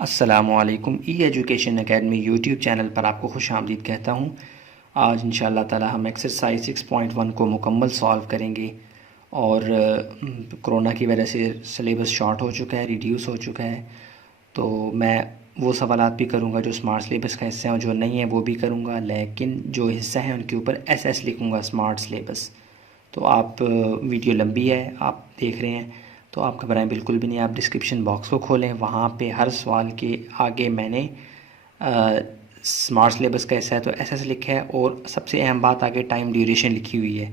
अस्सलामुअलैकुम। ई education academy YouTube channel पर आपको खुश आमदीद कहता हूँ। आज इंशाअल्लाह ताला हम एक्सरसाइज 6.1 को मुकम्मल सॉल्व करेंगे। और कोरोना की वजह से सिलेबस शॉर्ट हो चुका है, रिड्यूस हो चुका है। तो मैं वो सवालात भी करूँगा जो स्मार्ट सिलेबस का हिस्सा है, और जो नहीं है वो भी करूँगा, लेकिन जो हिस्सा है उनके ऊपर एसएस लिखूँगा, स्मार्ट सिलेबस। तो आप वीडियो लंबी है, आप देख रहे हैं तो आप घबराएं बिल्कुल भी नहीं। आप डिस्क्रिप्शन बॉक्स को खोलें, वहाँ पे हर सवाल के आगे मैंने स्मार्ट सिलेबस का हिस्सा है तो एसएस लिखा है, और सबसे अहम बात आगे टाइम ड्यूरेशन लिखी हुई है,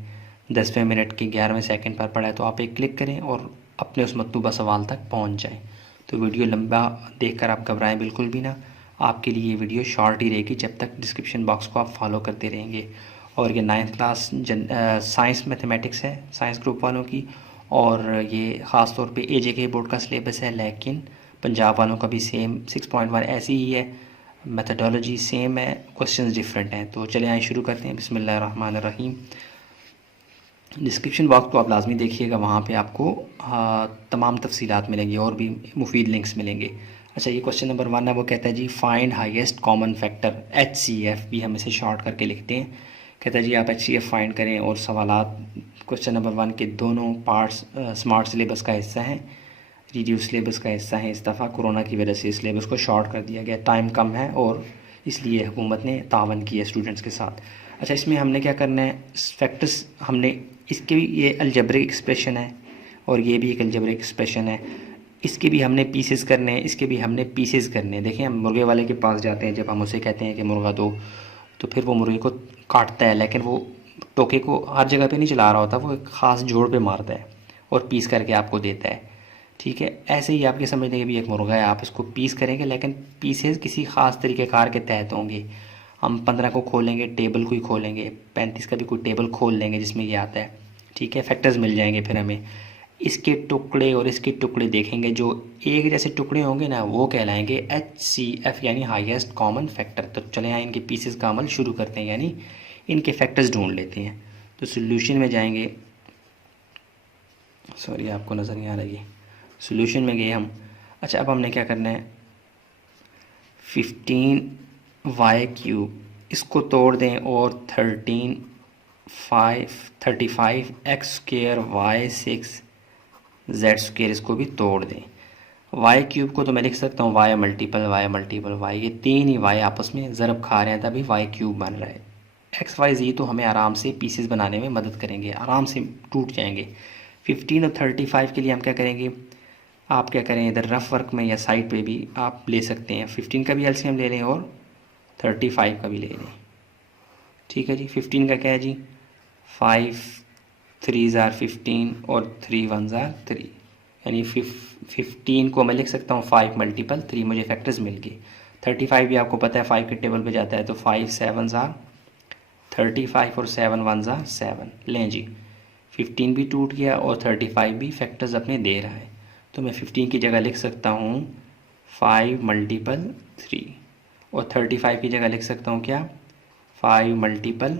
10वें मिनट के 11वें सेकंड पर पड़ा है। तो आप एक क्लिक करें और अपने उस मतलूबा सवाल तक पहुँच जाएँ। तो वीडियो लंबा देखकर आप घबराएं बिल्कुल भी ना। आपके लिए ये वीडियो शॉर्ट ही रहेगी जब तक डिस्क्रिप्शन बॉक्स को आप फॉलो करते रहेंगे। और ये 9th क्लास साइंस मैथमेटिक्स है, साइंस ग्रुप वालों की, और ये ख़ास तौर पे एजेके बोर्ड का सिलेबस है, लेकिन पंजाब वालों का भी सेम 6.1 ऐसी ही है। मेथडोलॉजी सेम है, क्वेश्चंस डिफरेंट हैं। तो चले आए शुरू करते हैं। बिस्मिल्लाहिर्रहमानिर्रहीम। डिस्क्रिप्शन बॉक्स को आप लाजमी देखिएगा, वहाँ पे आपको तमाम तफसीलात मिलेंगी और भी मुफीद लिंक्स मिलेंगे। अच्छा, ये क्वेश्चन नंबर 1 है, वो कहता है जी find highest common factor, HCF भी हम इसे शॉर्ट करके लिखते हैं। कहता है जी आप HCF फाइंड करें, और सवालात क्वेश्चन नंबर 1 के दोनों पार्ट्स स्मार्ट सिलेबस का हिस्सा हैं, रिड्यूस सिलेबस का हिस्सा है। इस दफ़ा कोरोना की वजह से सिलेबस को शॉर्ट कर दिया गया, टाइम कम है और इसलिए हुकूमत ने तावन किया स्टूडेंट्स के साथ। अच्छा, इसमें हमने क्या करना है, फैक्टर्स हमने इसके भी, ये अलजेब्रिक एक्सप्रेशन है और ये भी एक अलजेब्रिक एक्सप्रेशन है, इसके भी हमने पीसेस करने हैं, इसके भी हमने पीसेस करने हैं। देखिए, हम मुर्गे वाले के पास जाते हैं, जब हम उसे कहते हैं कि मुर्गा दो, तो फिर वो मुर्गे को काटता है, लेकिन वो टोके को हर जगह पे नहीं चला रहा होता, वो एक ख़ास जोड़ पे मारता है और पीस करके आपको देता है। ठीक है, ऐसे ही आपके समझने के भी एक मुर्गा है, आप इसको पीस करेंगे, लेकिन पीसेस किसी ख़ास तरीक़ेकार के तहत होंगे। हम 15 को खोलेंगे, टेबल को ही खोलेंगे, 35 का भी कोई टेबल खोल लेंगे जिसमें ये आता है। ठीक है, फैक्टर्स मिल जाएंगे। फिर हमें इसके टुकड़े और इसके टुकड़े देखेंगे, जो एक जैसे टुकड़े होंगे ना, वो कहलाएंगे HCF यानी हाईएस्ट कॉमन फैक्टर। तो चले यहाँ इनके पीसेस का अमल शुरू करते हैं, यानी इनके फैक्टर्स ढूंढ लेते हैं। तो सोल्यूशन में जाएंगे, सॉरी आपको नज़र नहीं आ रही है, सोल्यूशन में गए हम। अच्छा, अब हमने क्या करना है, 15y³ इसको तोड़ दें, और 35x² y6z² इसको भी तोड़ दें। y³ को तो मैं लिख सकता हूँ y मल्टीपल y, ये तीन ही y आपस में ज़रब खा रहे हैं, तभी y³ बन रहा है। x y z तो हमें आराम से पीसेस बनाने में मदद करेंगे, आराम से टूट जाएंगे। 15 और 35 के लिए हम क्या करेंगे, आप क्या करें, इधर रफ वर्क में या साइड पे भी आप ले सकते हैं। 15 का भी एलसीएम ले लें और 35 का भी ले लें। ठीक है जी, 15 का क्या है जी, 5 3 ज़ार 15 और 3 1 ज़ार 3, यानी 15 को मैं लिख सकता हूँ 5 मल्टीपल 3, मुझे फैक्टर्स मिल गए। 35 भी आपको पता है 5 के टेबल पे जाता है, तो 5 7 ज़ार 35 और 7 1 ज़ार 7। लें जी, 15 भी टूट गया और 35 भी फैक्टर्स अपने दे रहा है। तो मैं 15 की जगह लिख सकता हूँ 5 मल्टीपल 3, और 35 की जगह लिख सकता हूँ क्या, 5 मल्टीपल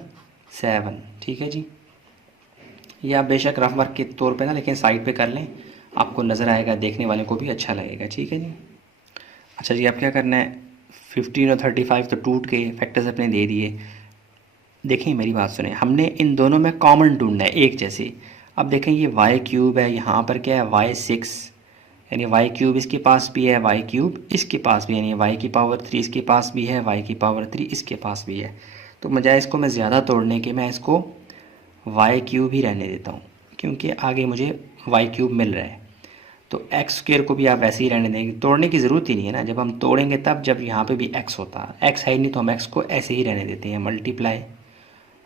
7। ठीक है जी, या बेशक रफ वर्क के तौर पे ना, लेकिन साइड पे कर लें, आपको नज़र आएगा, देखने वाले को भी अच्छा लगेगा। ठीक है जी। अच्छा जी, आप क्या करना है, 15 और 35 तो टूट गए, फैक्टर्स अपने दे दिए। देखें मेरी बात सुने, हमने इन दोनों में कॉमन ढूंढना है, एक जैसे। अब देखें, ये y³ है, यहाँ पर क्या है y6, यानी y³ इसके पास भी है, y³ इसके पास भी है, यानी y की पावर 3 इसके पास भी है, y की पावर 3 इसके पास भी है। तो बजाय इसको मैं ज़्यादा तोड़ने के, मैं इसको y³ ही रहने देता हूँ, क्योंकि आगे मुझे y³ मिल रहा है। तो x² को भी आप वैसे ही रहने देंगे, तोड़ने की ज़रूरत ही नहीं है ना। जब हम तोड़ेंगे तब जब यहाँ पे भी x होता है, x है ही नहीं, तो हम x को ऐसे ही रहने देते हैं। मल्टीप्लाई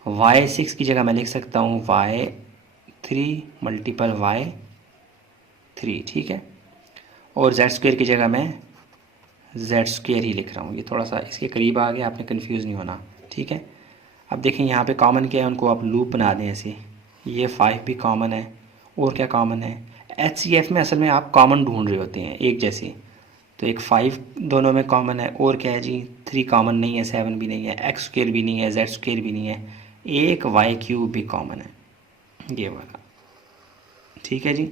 y6 की जगह मैं लिख सकता हूँ y3 मल्टीपल y3। ठीक है, और z² की जगह मैं z² ही लिख रहा हूँ। ये थोड़ा सा इसके करीब आ गया, आपने कंफ्यूज नहीं होना। ठीक है, अब देखें यहाँ पे कॉमन क्या है, उनको आप लूप बना दें ऐसे। ये 5 भी कॉमन है, और क्या कॉमन है, HCF में असल में आप कॉमन ढूंढ रहे होते हैं एक जैसे। तो एक 5 दोनों में कॉमन है, और क्या है जी, 3 कॉमन नहीं है, 7 भी नहीं है, x² भी नहीं है, z² भी नहीं है, एक y³ भी कॉमन है, ये वाला। ठीक है जी,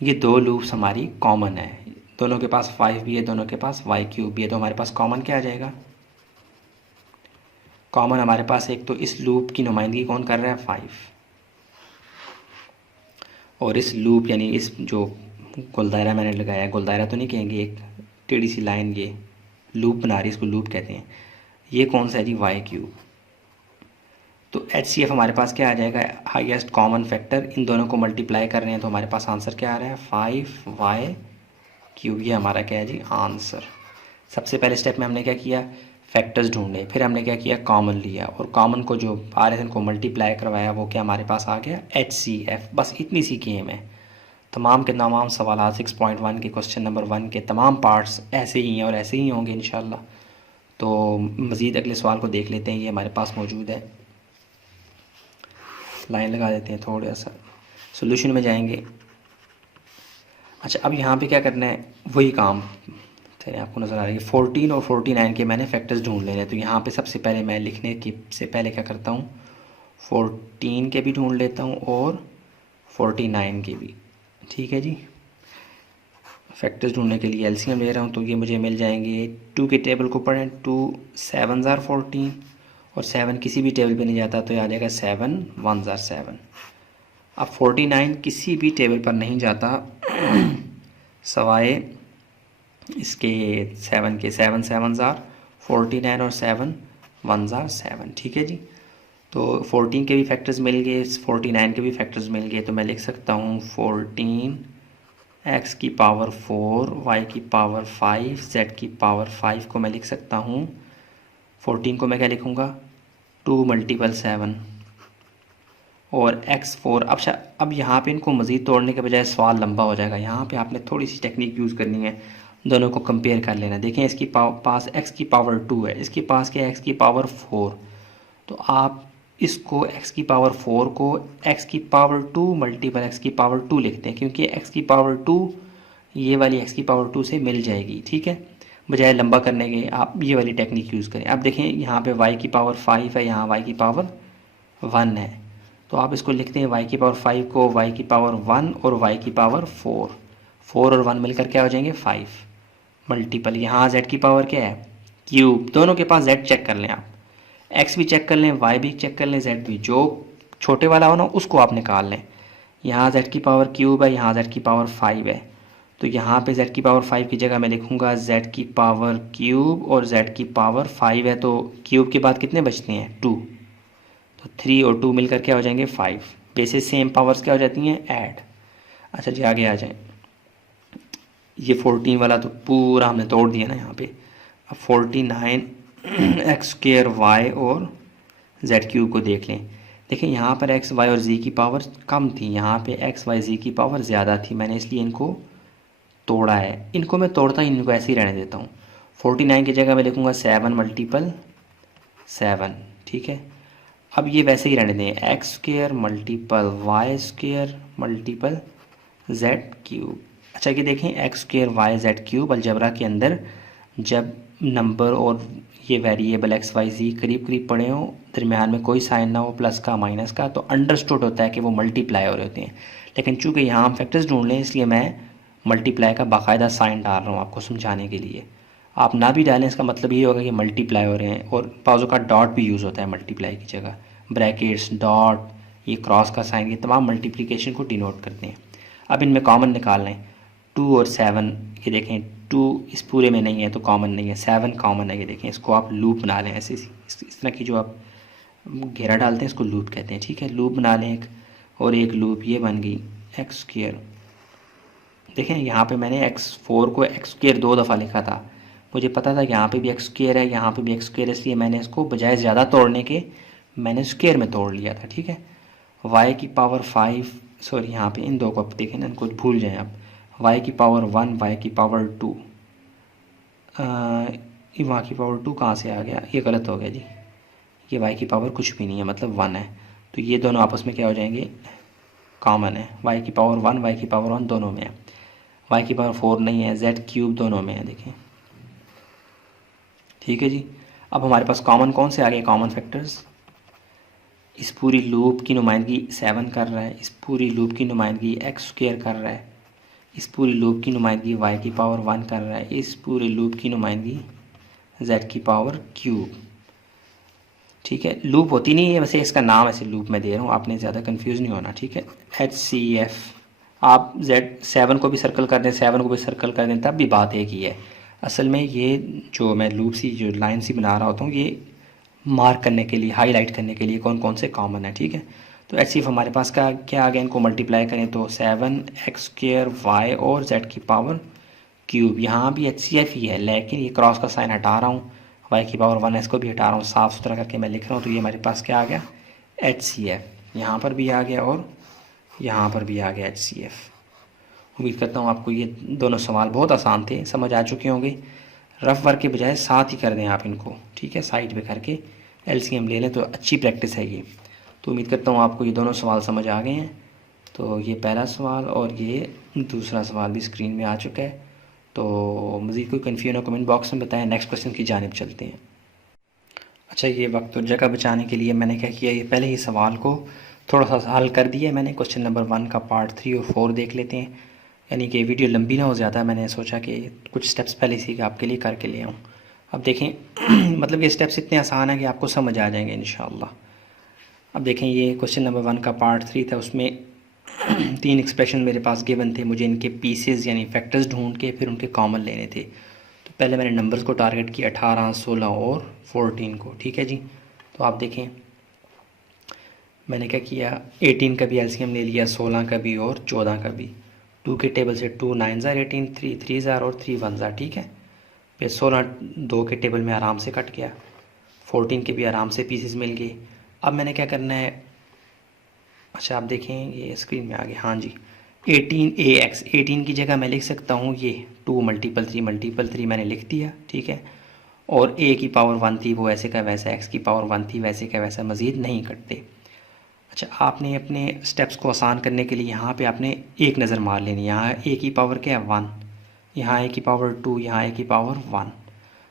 ये दो लूप्स हमारी कॉमन है, दोनों के पास 5 भी है, दोनों के पास वाई क्यूब भी है, तो हमारे पास कॉमन क्या आ जाएगा? कॉमन हमारे पास एक तो इस लूप की नुमाइंदगी कौन कर रहा है? 5। और इस लूप यानी इस जो गोल दायरा मैंने लगाया, गोल दायरा तो नहीं कहेंगे, एक टेढ़ी सी लाइन ये लूप बना रही है, इसको लूप कहते हैं, ये कौन सा है जी? Y cube. तो HCF हमारे पास क्या आ जाएगा? Highest common factor. इन दोनों को मल्टीप्लाई कर रहे हैं तो हमारे पास आंसर क्या आ रहा है? 5y cube. ये हमारा क्या है जी? आंसर। सबसे पहले स्टेप में हमने क्या किया? फैक्टर्स ढूंढे, फिर हमने क्या किया? कॉमन लिया, और कॉमन को जो RSN को मल्टीप्लाई करवाया वो क्या हमारे पास आ गया? HCF। बस इतनी सी गेम है। तमाम के तमाम सवाल 6.1 के क्वेश्चन नंबर 1 के तमाम पार्ट्स ऐसे ही हैं और ऐसे ही होंगे इंशाल्लाह। तो मज़ीद अगले सवाल को देख लेते हैं, ये हमारे पास मौजूद है। लाइन लगा देते हैं, थोड़ा सा सोल्यूशन में जाएंगे। अच्छा, अब यहाँ पे क्या करना है? वही काम चलिए आपको नज़र आ रही है। 14 और 49 के मैंने फैक्टर्स ढूंढ लेने हैं। तो यहाँ पे सबसे पहले मैं लिखने के से पहले क्या करता हूँ? 14 के भी ढूंढ लेता हूँ और 49 के भी। ठीक है जी। फैक्टर्स ढूंढने के लिए एलसीएम ले रहा हूँ, तो ये मुझे मिल जाएंगे। 2 के टेबल को पढ़ें, 2 7 ज़ार 14, और 7 किसी भी टेबल पे नहीं जाता तो आ जाएगा 7 1 ज़ार 7। अब 49 किसी भी टेबल पर नहीं जाता सवाए इसके 7 के। 7 7 ज़ार 49 और 7 1 ज़ार 7। ठीक है जी। तो 14 के भी फैक्टर्स मिल गए, 49 के भी फैक्टर्स मिल गए, तो मैं लिख सकता हूँ 14 x की पावर 4 y की पावर 5 z की पावर 5 को मैं लिख सकता हूँ। 14 को मैं क्या लिखूँगा? 2 मल्टीपल 7 और x4। अब यहाँ पे इनको मज़ीद तोड़ने के बजाय सवाल लंबा हो जाएगा। यहाँ पे आपने थोड़ी सी टेक्निक यूज़ करनी है, दोनों को कंपेयर कर लेना। देखें, इसकी पास x की पावर 2 है, इसके पास क्या है? x की पावर 4। तो आप इसको x की पावर 4 को x की पावर 2 मल्टीपल x की पावर 2 लिखते हैं, क्योंकि x की पावर 2 ये वाली x की पावर 2 से मिल जाएगी। ठीक है, बजाय लंबा करने के आप ये वाली टेक्निक यूज़ करें। अब देखें, यहाँ पे y की पावर 5 है, यहाँ y की पावर 1 है, तो आप इसको लिखते हैं y की पावर 5 को y की पावर 1 और y की पावर 4। 4 और 1 मिलकर क्या हो जाएंगे? 5 मल्टीपल यहाँ z की पावर क्या है? क्यूब। दोनों के पास z चेक कर लें आप, x भी चेक कर लें, y भी चेक कर लें, z भी। जो छोटे वाला हो ना उसको आप निकाल लें। यहाँ z की पावर क्यूब है, यहाँ z की पावर 5 है, तो यहाँ पे z की पावर 5 की जगह मैं लिखूँगा z की पावर क्यूब, और z की पावर 5 है तो क्यूब के बाद कितने बचते हैं? 2। तो 3 और 2 मिलकर क्या हो जाएंगे? 5। बेसिस सेम पावर्स क्या हो जाती हैं? ऐड। अच्छा जी, आगे आ जाएं। ये 14 वाला तो पूरा हमने तोड़ दिया ना यहाँ पे। अब 49 एक्स स्क्र वाई और जेड क्यूब को देख लें। देखिए, यहाँ पर एक्स वाई और जी की पावर कम थी, यहाँ पे एक्स वाई जी की पावर ज़्यादा थी, मैंने इसलिए इनको तोड़ा है। इनको मैं तोड़ता ही इनको ऐसे ही रहने देता हूँ। 49 की जगह मैं लिखूँगा 7 मल्टीपल 7। ठीक है, अब ये वैसे ही रहने दें, x square multiple y square multiple z cube. अच्छा, ये देखें, x square y z cube algebra के अंदर जब नंबर और ये वेरिएबल एक्स वाई जी करीब करीब पड़े हों, दरमियान में कोई साइन ना हो प्लस का माइनस का, तो अंडरस्टूड होता है कि वो मल्टीप्लाई हो रहे होते हैं। लेकिन चूंकि यहाँ हम फैक्टर्स ढूंढ लें, इसलिए मैं मल्टीप्लाई का बाकायदा साइन डाल रहा हूँ आपको समझाने के लिए। आप ना भी डालें, इसका मतलब ये होगा कि मल्टीप्लाई हो रहे हैं। और बाज़ों का डॉट भी यूज़ होता है मल्टीप्लाई की जगह, ब्रैकेट्स, डॉट, ये क्रॉस का साइन, ये तमाम मल्टीप्लिकेशन को डिनोट करते हैं। अब इनमें कॉमन निकाल लें। 2 और 7, ये देखें 2 इस पूरे में नहीं है तो कॉमन नहीं है, 7 कॉमन है। ये देखें, इसको आप लूप बना लें ऐसे, इस तरह की जो आप घेरा डालते हैं इसको लूप कहते हैं। ठीक है, लूप बना लें एक, और एक लूप ये बन गई एक्स स्क्र। देखें, यहाँ पे मैंने x4 को एक्स स्क्र 2 दफ़ा लिखा था, मुझे पता था कि यहाँ पे भी एक्स स्क्र है, यहाँ पे भी एक्स स्क्र है, इसलिए मैंने इसको बजाय ज़्यादा तोड़ने के मैंने स्क्र में तोड़ लिया था। ठीक है, y की पावर 5, सॉरी यहाँ पे इन दो को देखें ना, इनको भूल जाएं आप। y की पावर 1, y की पावर 2, वहाँ की पावर 2 कहाँ से आ गया? ये गलत हो गया जी, ये y की पावर कुछ भी नहीं है, मतलब 1 है, तो ये दोनों आपस में क्या हो जाएंगे? कॉमन है। y की पावर 1, y की पावर 1 दोनों में है, y की पावर 4 नहीं है, z क्यूब दोनों में है, देखें। ठीक है जी, अब हमारे पास कॉमन कौन से आ गए? Common factors. इस पूरी लूप की नुमाइंदगी 7 कर रहा है, इस पूरी लूप की नुमाइंदगी एक्स स्क्र कर रहा है, इस पूरे लूप की नुमाइंदगी y की पावर 1 कर रहा है, इस पूरे लूप की नुमाइंदगी z की पावर क्यूब। ठीक है, लूप होती नहीं है, वैसे इसका नाम ऐसे लूप मैं दे रहा हूँ, आपने ज़्यादा कंफ्यूज नहीं होना। ठीक है, HCF। आप Z7 को भी सर्कल कर दें, 7 को भी सर्कल कर दें, तब भी बात एक ही है। असल में ये जो मैं लूप सी जो लाइन सी बना रहा होता हूँ, ये मार्क करने के लिए, हाईलाइट करने के लिए कौन कौन से कॉमन है। ठीक है, तो HCF हमारे पास का क्या आ गया, इनको मल्टीप्लाई करें तो 7x² y और z की पावर क्यूब। यहाँ भी HCF ही है, लेकिन ये क्रॉस का साइन हटा रहा हूँ, y की पावर 1 इसको भी हटा रहा हूँ, साफ़ सुथरा करके मैं लिख रहा हूँ। तो ये हमारे पास क्या आ गया, HCF। यहाँ पर भी आ गया और यहाँ पर भी आ गया HCF। उम्मीद करता हूँ आपको ये दोनों सवाल बहुत आसान थे, समझ आ चुके होंगे। रफ वर्क के बजाय साथ ही कर दें आप इनको। ठीक है, साइड पे करके LCM ले लें तो अच्छी प्रैक्टिस है ये। तो उम्मीद करता हूँ आपको ये दोनों सवाल समझ आ गए हैं। तो ये पहला सवाल और ये दूसरा सवाल भी स्क्रीन में आ चुका है। तो मज़ीद कोई कन्फ्यूजन हो कमेंट बॉक्स में बताएं। नेक्स्ट क्वेश्चन की जानिब चलते हैं। अच्छा, ये वक्त और जगह बचाने के लिए मैंने क्या किया, ये पहले ही सवाल को थोड़ा सा हल कर दिया मैंने। क्वेश्चन नंबर 1 का पार्ट 3 और 4 देख लेते हैं, यानी कि वीडियो लंबी ना हो ज़्यादा। मैंने सोचा कि कुछ स्टेप्स पहले से आपके लिए करके ले आऊँ। अब देखें मतलब ये स्टेप्स इतने आसान है कि आपको समझ आ जाएंगे इंशाअल्लाह। अब देखें, ये क्वेश्चन नंबर 1 का पार्ट 3 था, उसमें 3 एक्सप्रेशन मेरे पास गिवन थे, मुझे इनके पीसेस यानी फैक्टर्स ढूंढ के फिर उनके कॉमन लेने थे। तो पहले मैंने नंबर्स को टारगेट किया, 18, 16 और 14 को। ठीक है जी, तो आप देखें मैंने क्या किया, 18 का भी एलसीएम ले लिया, 16 का भी और 14 का भी। 2 के टेबल से 2 9 18, 3 3 और 3 1। ठीक है, फिर 16 2 के टेबल में आराम से कट गया, 14 के भी आराम से पीसेस मिल गए। अब मैंने क्या करना है, अच्छा आप देखें ये स्क्रीन में आ गया, हाँ जी 18AX। 18 की जगह मैं लिख सकता हूँ ये 2 × 3 मैंने लिख दिया। ठीक है, और A की पावर 1 थी वो ऐसे का वैसा, X की पावर 1 थी वैसे का वैसा, मज़ीद नहीं कटते। अच्छा, आपने अपने स्टेप्स को आसान करने के लिए यहाँ पे आपने एक नज़र मार लेनी। यहाँ A की पावर क्या है 1, यहाँ A की पावर 2, यहाँ A की पावर 1।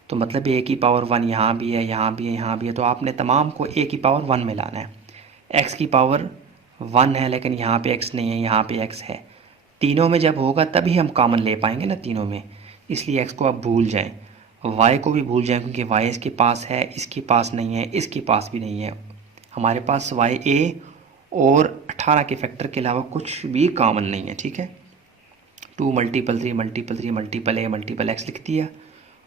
तो मतलब A की पावर 1 यहाँ भी है, यहाँ भी है, यहाँ भी है। तो आपने तमाम को A की पावर 1 में लाना है। X की पावर 1 है लेकिन यहाँ पे x नहीं है, यहाँ पे x है। तीनों में जब होगा तभी हम कॉमन ले पाएंगे ना तीनों में, इसलिए x को आप भूल जाएं, y को भी भूल जाएं, क्योंकि y इसके पास है, इसके पास नहीं है, इसके पास भी नहीं है। हमारे पास YA और 18 के फैक्टर के अलावा कुछ भी कॉमन नहीं है। ठीक है, 2 × 3 × 3 मल्टीपल A मल्टीपल x लिख दिया,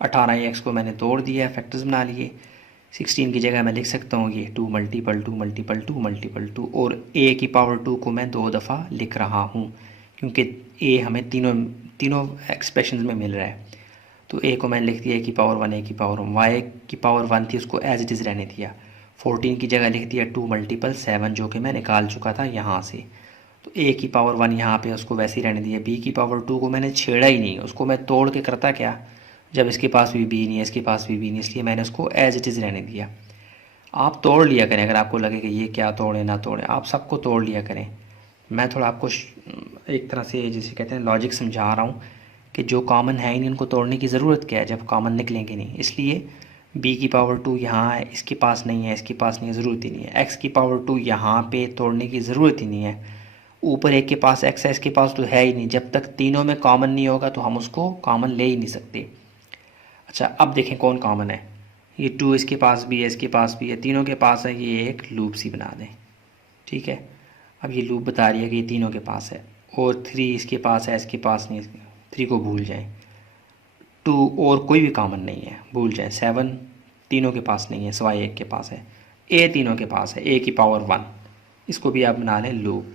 18x को मैंने तोड़ दिया, फैक्टर्स बना लिए। 16 की जगह मैं लिख सकता हूँ ये 2 × 2 और A की पावर 2 को मैं 2 दफ़ा लिख रहा हूँ, क्योंकि A हमें तीनों एक्सप्रेशन में मिल रहा है। तो A को मैंने लिख दिया A की पावर 1, A की पावर 1, Y की पावर 1 थी उसको एज इट इज़ रहने दिया। 14 की जगह लिख दिया 2 × 7 जो कि मैं निकाल चुका था यहाँ से। तो A की पावर 1 यहाँ पे उसको वैसे ही रहने दिया। B की पावर 2 को मैंने छेड़ा ही नहीं, उसको मैं तोड़ के करता क्या, जब इसके पास भी B नहीं है, इसके पास भी B नहीं, इसलिए मैंने उसको एज इट इज़ रहने दिया। आप तोड़ लिया करें, अगर आपको लगे कि ये क्या तोड़े ना तोड़े, आप सबको तोड़ लिया करें। मैं थोड़ा आपको एक तरह से जिसे कहते हैं लॉजिक समझा रहा हूँ कि जो कॉमन है इनको तोड़ने की ज़रूरत क्या है जब कॉमन निकलेंगे नहीं। इसलिए B की पावर 2 यहाँ है, इसके पास नहीं है, इसके पास नहीं है, ज़रूरत ही नहीं है। X की पावर 2 यहाँ पे तोड़ने की ज़रूरत ही नहीं है। ऊपर एक के पास X है, इसके पास तो है ही नहीं। जब तक तीनों में कॉमन नहीं होगा तो हम उसको कॉमन ले ही नहीं सकते। अच्छा, अब देखें कौन कॉमन है। ये 2 इसके पास भी है, इसके पास भी है, तीनों के पास है। ये एक लूप सी बना दें। ठीक है, अब ये लूप बता रही है कि ये तीनों के पास है, और 3 इसके पास है, इसके पास नहीं, 3 को भूल जाएं। 2 और कोई भी कॉमन नहीं है, भूल जाएं। 7 तीनों के पास नहीं है, सिवाय एक के पास है। A तीनों के पास है, A की पावर 1, इसको भी आप बना लें लूप।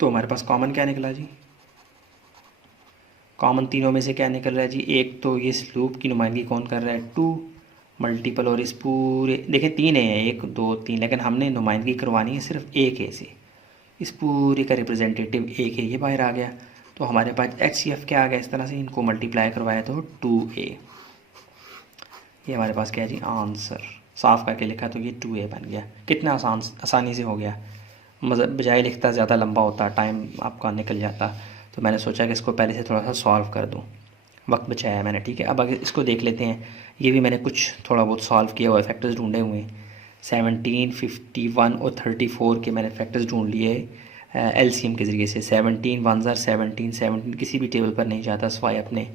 तो हमारे पास कॉमन क्या निकला जी, कॉमन तीनों में से क्या निकल रहा है जी, एक तो इस लूप की नुमाइंदगी कौन कर रहा है 2 मल्टीपल, और इस पूरे देखें 3 है, 1 2 3, लेकिन हमने नुमाइंदगी करवानी है सिर्फ एक ए से। इस पूरे का रिप्रेजेंटेटिव एक है, ये बाहर आ गया। तो हमारे पास HCF क्या आ गया, इस तरह से इनको मल्टीप्लाई करवाया तो 2A। ये हमारे पास क्या है जी आंसर, साफ़ करके लिखा तो ये 2A बन गया। कितना आसानी से हो गया, मतलब बजाय लिखता ज़्यादा लंबा होता, टाइम आपका निकल जाता। तो मैंने सोचा कि इसको पहले से थोड़ा सा सॉल्व कर दूँ, वक्त बचाया मैंने। ठीक है, अब अगर इसको देख लेते हैं, ये भी मैंने कुछ थोड़ा बहुत सॉल्व किया हुआ है, फैक्टर्स ढूंढे हुए हैं। 17, 51 और 34 के मैंने फैक्टर्स ढूंढ लिए एलसीएम के ज़रिए से। 17 वन ज़ार 17, 17 किसी भी टेबल पर नहीं जाता सिवाय अपने,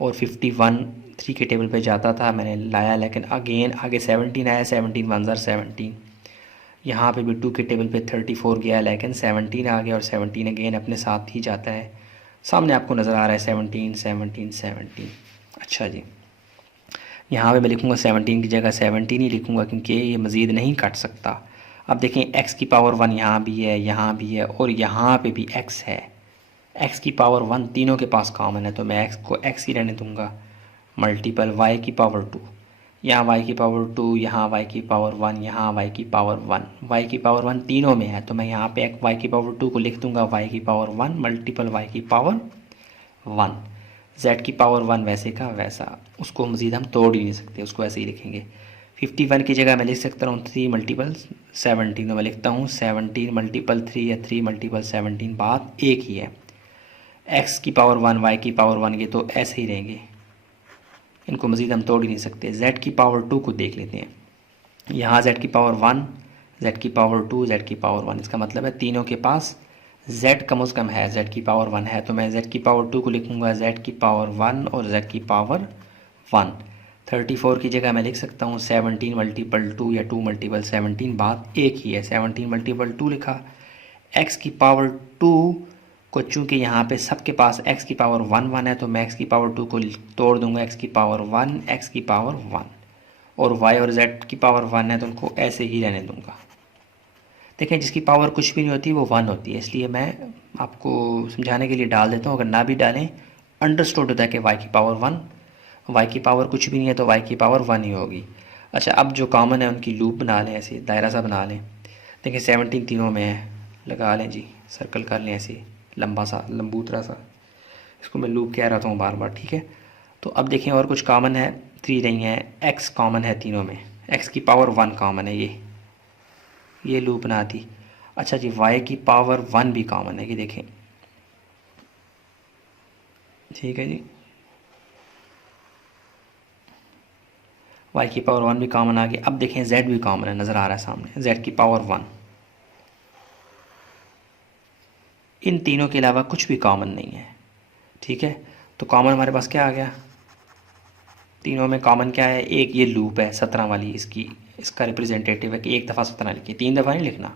और 51 3 के टेबल पे जाता था, मैंने लाया, लेकिन अगेन आगे 17 आया, 17 वन ज़ार 17। यहाँ पे भी 2 के टेबल पे 34 गया, लेकिन 17 आ गया, और 17 अगेन अपने साथ ही जाता है। सामने आपको नज़र आ रहा है 17 17 17। अच्छा जी, यहाँ पे मैं लिखूँगा 17 की जगह 17 ही लिखूँगा, क्योंकि ये मज़ीद नहीं कट सकता। अब देखें x की पावर 1 यहाँ भी है, यहाँ भी है, और यहाँ पे भी x है। x की पावर 1 तीनों के पास कॉमन है, तो मैं x को x ही रहने दूँगा, मल्टीपल y की पावर 2, यहाँ y की पावर 2, यहाँ y की पावर 1, यहाँ y की पावर 1। y की पावर 1 तीनों में है, तो मैं यहाँ पे y की पावर 2 को लिख दूँगा y की पावर 1 मल्टीपल y की पावर 1। z की पावर 1 वैसे का वैसा, उसको मज़ीद हम तोड़ ही नहीं सकते, उसको ऐसे ही लिखेंगे। 51 की जगह मैं लिख सकता हूँ 3 मल्टीपल 17, तो मैं लिखता हूँ 17 मल्टीपल 3 या 3 मल्टीपल 17, बात एक ही है। x की पावर 1 y की पावर 1 ये तो ऐसे ही रहेंगे, इनको मज़ीद हम तोड़ ही नहीं सकते। z की पावर 2 को देख लेते हैं, यहाँ z की पावर 1, z की पावर 2, z की पावर 1, इसका मतलब है तीनों के पास z कम से कम है, z की पावर 1 है, तो मैं z की पावर 2 को लिखूँगा z की पावर 1 और z की पावर 1। 34 की जगह मैं लिख सकता हूँ 17 मल्टीपल 2 या 2 मल्टीपल 17, बात एक ही है। 17 मल्टीपल 2 लिखा। x की पावर 2 को चूँकि यहाँ पे सबके पास x की पावर 1 1 है, तो मैं x की पावर 2 को तोड़ दूँगा, x की पावर 1 x की पावर 1, और y और z की पावर 1 है, तो उनको ऐसे ही रहने दूँगा। देखें, जिसकी पावर कुछ भी नहीं होती वो 1 होती है, इसलिए मैं आपको समझाने के लिए डाल देता हूँ, अगर ना भी डालें अंडरस्टूड होता है कि y की पावर 1, y की पावर कुछ भी नहीं है तो y की पावर 1 ही होगी। अच्छा, अब जो कॉमन है उनकी लूप बना लें, ऐसे दायरा सा बना लें। देखें 17 तीनों में है, लगा लें जी, सर्कल कर लें ऐसे लंबा सा लंबूतरा सा, इसको मैं लूप कह रहा हूँ बार बार, ठीक है। तो अब देखें और कुछ कॉमन है, 3 नहीं है, x कॉमन है तीनों में, x की पावर 1 कॉमन है, ये लूप बना दी। अच्छा जी, y की पावर 1 भी कॉमन है, ये देखें, ठीक है जी, y की पावर 1 भी कॉमन आ गई। अब देखें z भी कॉमन है, नज़र आ रहा है सामने, z की पावर 1। इन तीनों के अलावा कुछ भी कॉमन नहीं है, ठीक है। तो कॉमन हमारे पास क्या आ गया, तीनों में कॉमन क्या है, एक ये लूप है 17 वाली, इसका रिप्रेजेंटेटिव है कि एक दफ़ा 17 लिखिए, 3 दफ़ा नहीं लिखना,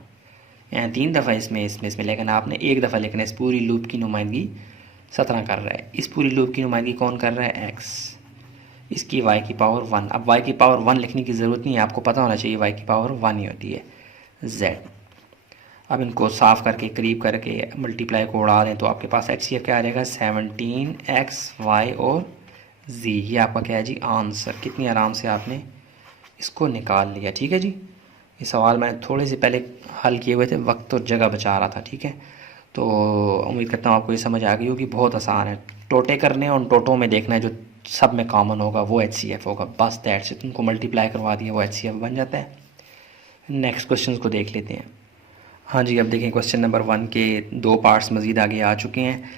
यहाँ 3 दफ़ा इसमें, लेकिन आपने एक दफ़ा लिखना है। इस पूरी लूप की नुमाइंदगी 17 कर रहा है, इस पूरी लूप की नुमाइंदगी कौन कर रहा है, x, इसकी y की पावर 1। अब y की पावर 1 लिखने की ज़रूरत नहीं है, आपको पता होना चाहिए y की पावर 1 ही होती है, z। अब इनको साफ़ करके करीब करके मल्टीप्लाई को उड़ा दें, तो आपके पास HCF क्या आ जाएगा, 17x y और z, ये आपका क्या है जी, आंसर। कितनी आराम से आपने इसको निकाल लिया, ठीक है जी। ये सवाल मैंने थोड़े से पहले हल किए हुए थे, वक्त और जगह बचा रहा था, ठीक है। तो उम्मीद करता हूँ आपको ये समझ आ गई होगी, बहुत आसान है। टोटे करने और उन टोटों में देखना है जो सब में कॉमन होगा वो HCF होगा, बस दैट से तुमको मल्टीप्लाई करवा दिया वो HCF बन जाता है। नेक्स्ट क्वेश्चन को देख लेते हैं। हाँ जी, अब देखें क्वेश्चन नंबर 1 के 2 पार्ट्स मज़ीद आगे आ चुके हैं।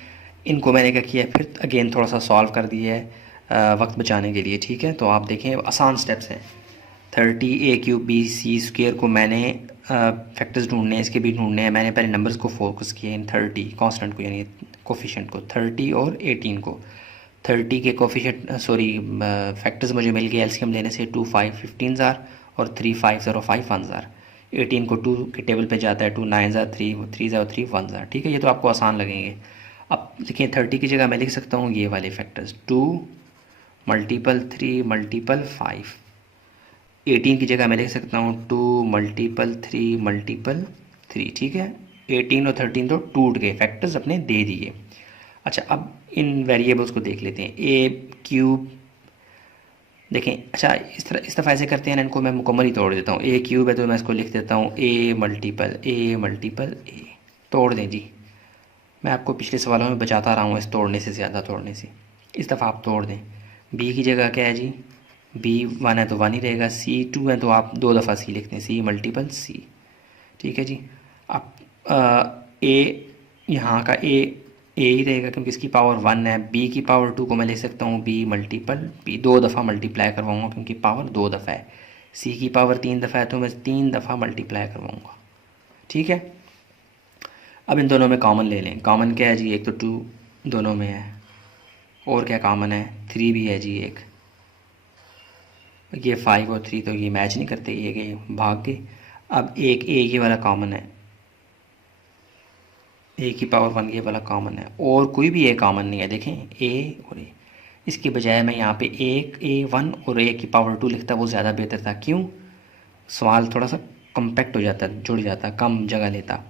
इनको मैंने क्या किया है, फिर अगेन थोड़ा सा सॉल्व कर दिया है वक्त बचाने के लिए, ठीक है। तो आप देखें आसान स्टेप्स हैं। 30a³ को मैंने फैक्टर्स ढूंढने हैं, इसके भी ढूंढने हैं। मैंने पहले नंबर्स को फोकस किया इन 30 कांस्टेंट को, यानी कोफिशिएंट को, 30 और 18 को। 30 के कोफिशिएंट फैक्टर्स मुझे मिल गए एलसीएम लेने से, 2 5 15 ज़ार और 3 5 0 5 1 ज़ार। 18 को 2 के टेबल पे जाता है, 2 9 ज़ार 3 3 ज़ार 3 1 ज़ार, ठीक है। ये तो आपको आसान लगेंगे। अब देखिए 30 की जगह मैं लिख सकता हूँ ये वाले फैक्टर्स, 2 मल्टीपल 3 मल्टीपल 5। 18 की जगह मैं लिख सकता हूँ 2 मल्टीपल 3 मल्टीपल 3, ठीक है। 18 और 13 तो टूट गए, फैक्टर्स अपने दे दिए। अच्छा, अब इन वेरिएबल्स को देख लेते हैं। a³ देखें, अच्छा इस दफ़ा ऐसे करते हैं ना, इनको मैं मुकम्मल ही तोड़ देता हूँ। a³ है तो मैं इसको लिख देता हूँ a मल्टीपल a, तोड़ दें जी। मैं आपको पिछले सवालों में बचाता रहा हूँ इस तोड़ने से, ज़्यादा तोड़ने से। इस दफ़ा आप तोड़ दें। b की जगह क्या है जी, b1 है तो 1 ही रहेगा, c2 है तो आप 2 दफ़ा c लिखते हैं, c मल्टीपल c, ठीक है जी। अब a, यहाँ का a ही रहेगा क्योंकि इसकी पावर 1 है। b की पावर 2 को मैं लिख सकता हूँ b मल्टीपल b, 2 दफ़ा मल्टीप्लाई करवाऊँगा क्योंकि पावर 2 दफ़ा है। c की पावर 3 दफ़ा है तो मैं 3 दफ़ा मल्टीप्लाई करवाऊँगा, ठीक है। अब इन दोनों में कॉमन ले लें। कॉमन क्या है जी, एक तो 2 दोनों में है, और क्या कॉमन है, 3 भी है जी एक। ये 5 और 3 तो ये मैच नहीं करते, ये गए भाग के। अब एक ए ये वाला कॉमन है, ए की पावर 1 ये वाला कॉमन है, और कोई भी ए कॉमन नहीं है। देखें ए और ए, इसके बजाय मैं यहाँ पे एक A1 और ए की पावर 2 लिखता, वो ज़्यादा बेहतर था। क्यों, सवाल थोड़ा सा कम्पैक्ट हो जाता, जुड़ जाता, कम जगह लेता।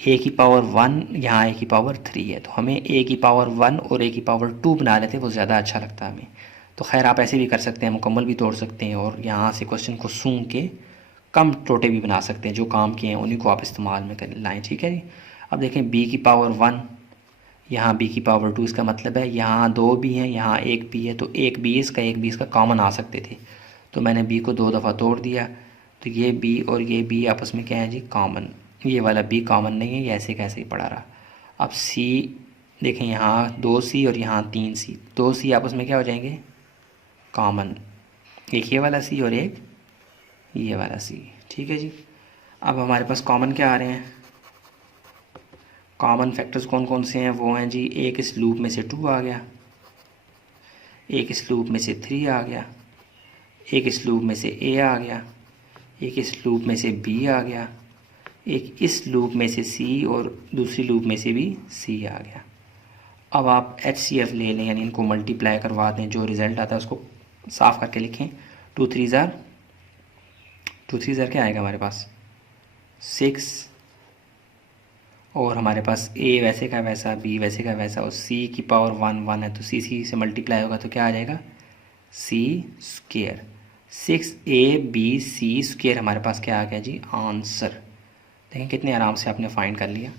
ए की पावर 1 यहाँ ए की पावर 3 है, तो हमें ए की पावर 1 और ए की पावर 2 बना लेते, वो ज़्यादा अच्छा लगता हमें। तो खैर आप ऐसे भी कर सकते हैं, मुकम्मल भी तोड़ सकते हैं, और यहाँ से क्वेश्चन को सूंघ के कम टोटे भी बना सकते हैं। जो काम किए हैं उन्हीं को आप इस्तेमाल में कर लाएँ, ठीक है जी। अब देखें बी की पावर 1 यहाँ बी की पावर 2, इसका मतलब है यहाँ 2 भी हैं, यहाँ एक बी है, तो एक बी इसका एक बी इसका कॉमन आ सकते थे। तो मैंने बी को 2 दफ़ा तोड़ दिया, तो ये बी और ये बी आपस में क्या है जी, कॉमन। ये वाला बी कॉमन नहीं है, ये ऐसे कैसे ही पड़ा रहा। अब सी देखें, यहाँ 2C और यहाँ 3C, 2C आपस में क्या हो जाएंगे, कॉमन। एक ये वाला सी और एक ये वाला सी, ठीक है जी। अब हमारे पास कॉमन क्या आ रहे हैं, कॉमन फैक्टर्स कौन कौन से हैं, वो हैं जी, एक इस लूप में से 2 आ गया, एक इस लूप में से 3 आ गया, एक इस लूप में से A आ गया, एक इस लूप में से B आ गया, एक इस लूप में से C, और दूसरी लूप में से भी C आ गया। अब आप HCF ले लें, यानी इनको मल्टीप्लाई करवा दें, जो रिज़ल्ट आता है उसको साफ़ करके लिखें। 2 3 क्या आएगा हमारे पास, 6, और हमारे पास A वैसे का वैसा, B वैसे का वैसा, और C की पावर 1 1 है, तो C से मल्टीप्लाई होगा तो क्या आ जाएगा, C स्क्वायर। 6AB स्क्वायर हमारे पास क्या आ गया जी, आंसर। देखें कितने आराम से आपने फाइंड कर लिया,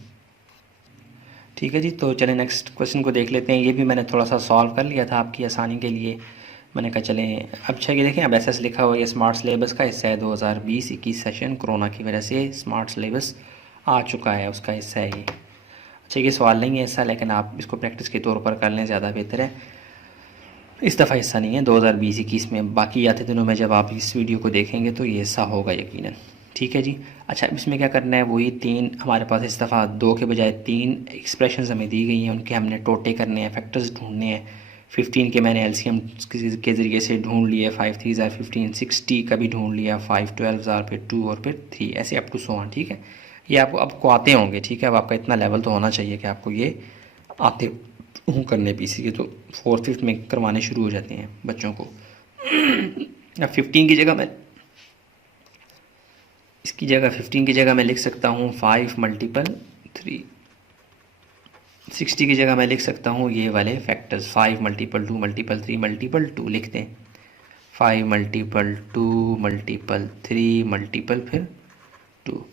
ठीक है जी। तो चलें नेक्स्ट क्वेश्चन को देख लेते हैं। ये भी मैंने थोड़ा सा सॉल्व कर लिया था आपकी आसानी के लिए, मैंने कहा चलें। अच्छा ये देखें, अब SS लिखा हुआ है स्मार्ट सिलेबस का हिस्सा है, 2020-21 सेशन कोरोना की वजह से स्मार्ट सिलेबस आ चुका है, उसका हिस्सा है ये। अच्छा ये सवाल नहीं है हिस्सा, लेकिन आप इसको प्रैक्टिस के तौर पर कर लें, ज़्यादा बेहतर है। इस दफ़ा हिस्सा नहीं है 2020-21 में, बाकी आते दिनों में जब आप इस वीडियो को देखेंगे तो ये हिस्सा होगा यकीनन, ठीक है जी। अच्छा इसमें क्या करना है, वही 3 हमारे पास इस दफ़ा 2 के बजाय 3 एक्सप्रेशंस हमें दी गई हैं, उनके हमने टोटे करने हैं, फैक्टर्स ढूंढने हैं। 15 के मैंने LCM के ज़रिए से ढूंढ लिए, 5 3 ज़ार 15, 60 का भी ढूंढ लिया, 5 12 ज़ार, फिर 2 और फिर 3, ऐसे अप टू 100, ठीक है। ये आपको आते होंगे, ठीक है। अब आपका इतना लेवल तो होना चाहिए कि आपको ये आते हूँ करने PC के, तो 4th 5th में करवाने शुरू हो जाते हैं बच्चों को। अब 15 की जगह मैं इसकी जगह 15 की जगह मैं लिख सकता हूँ 5 मल्टीपल 3। 60 की जगह मैं लिख सकता हूँ ये वाले फैक्टर्स, 5 मल्टीपल 2 मल्टीपल 3 मल्टीपल 2 लिखते हैं, 5 मल्टीपल 2 मल्टीपल 3 मल्टीपल फिर 2,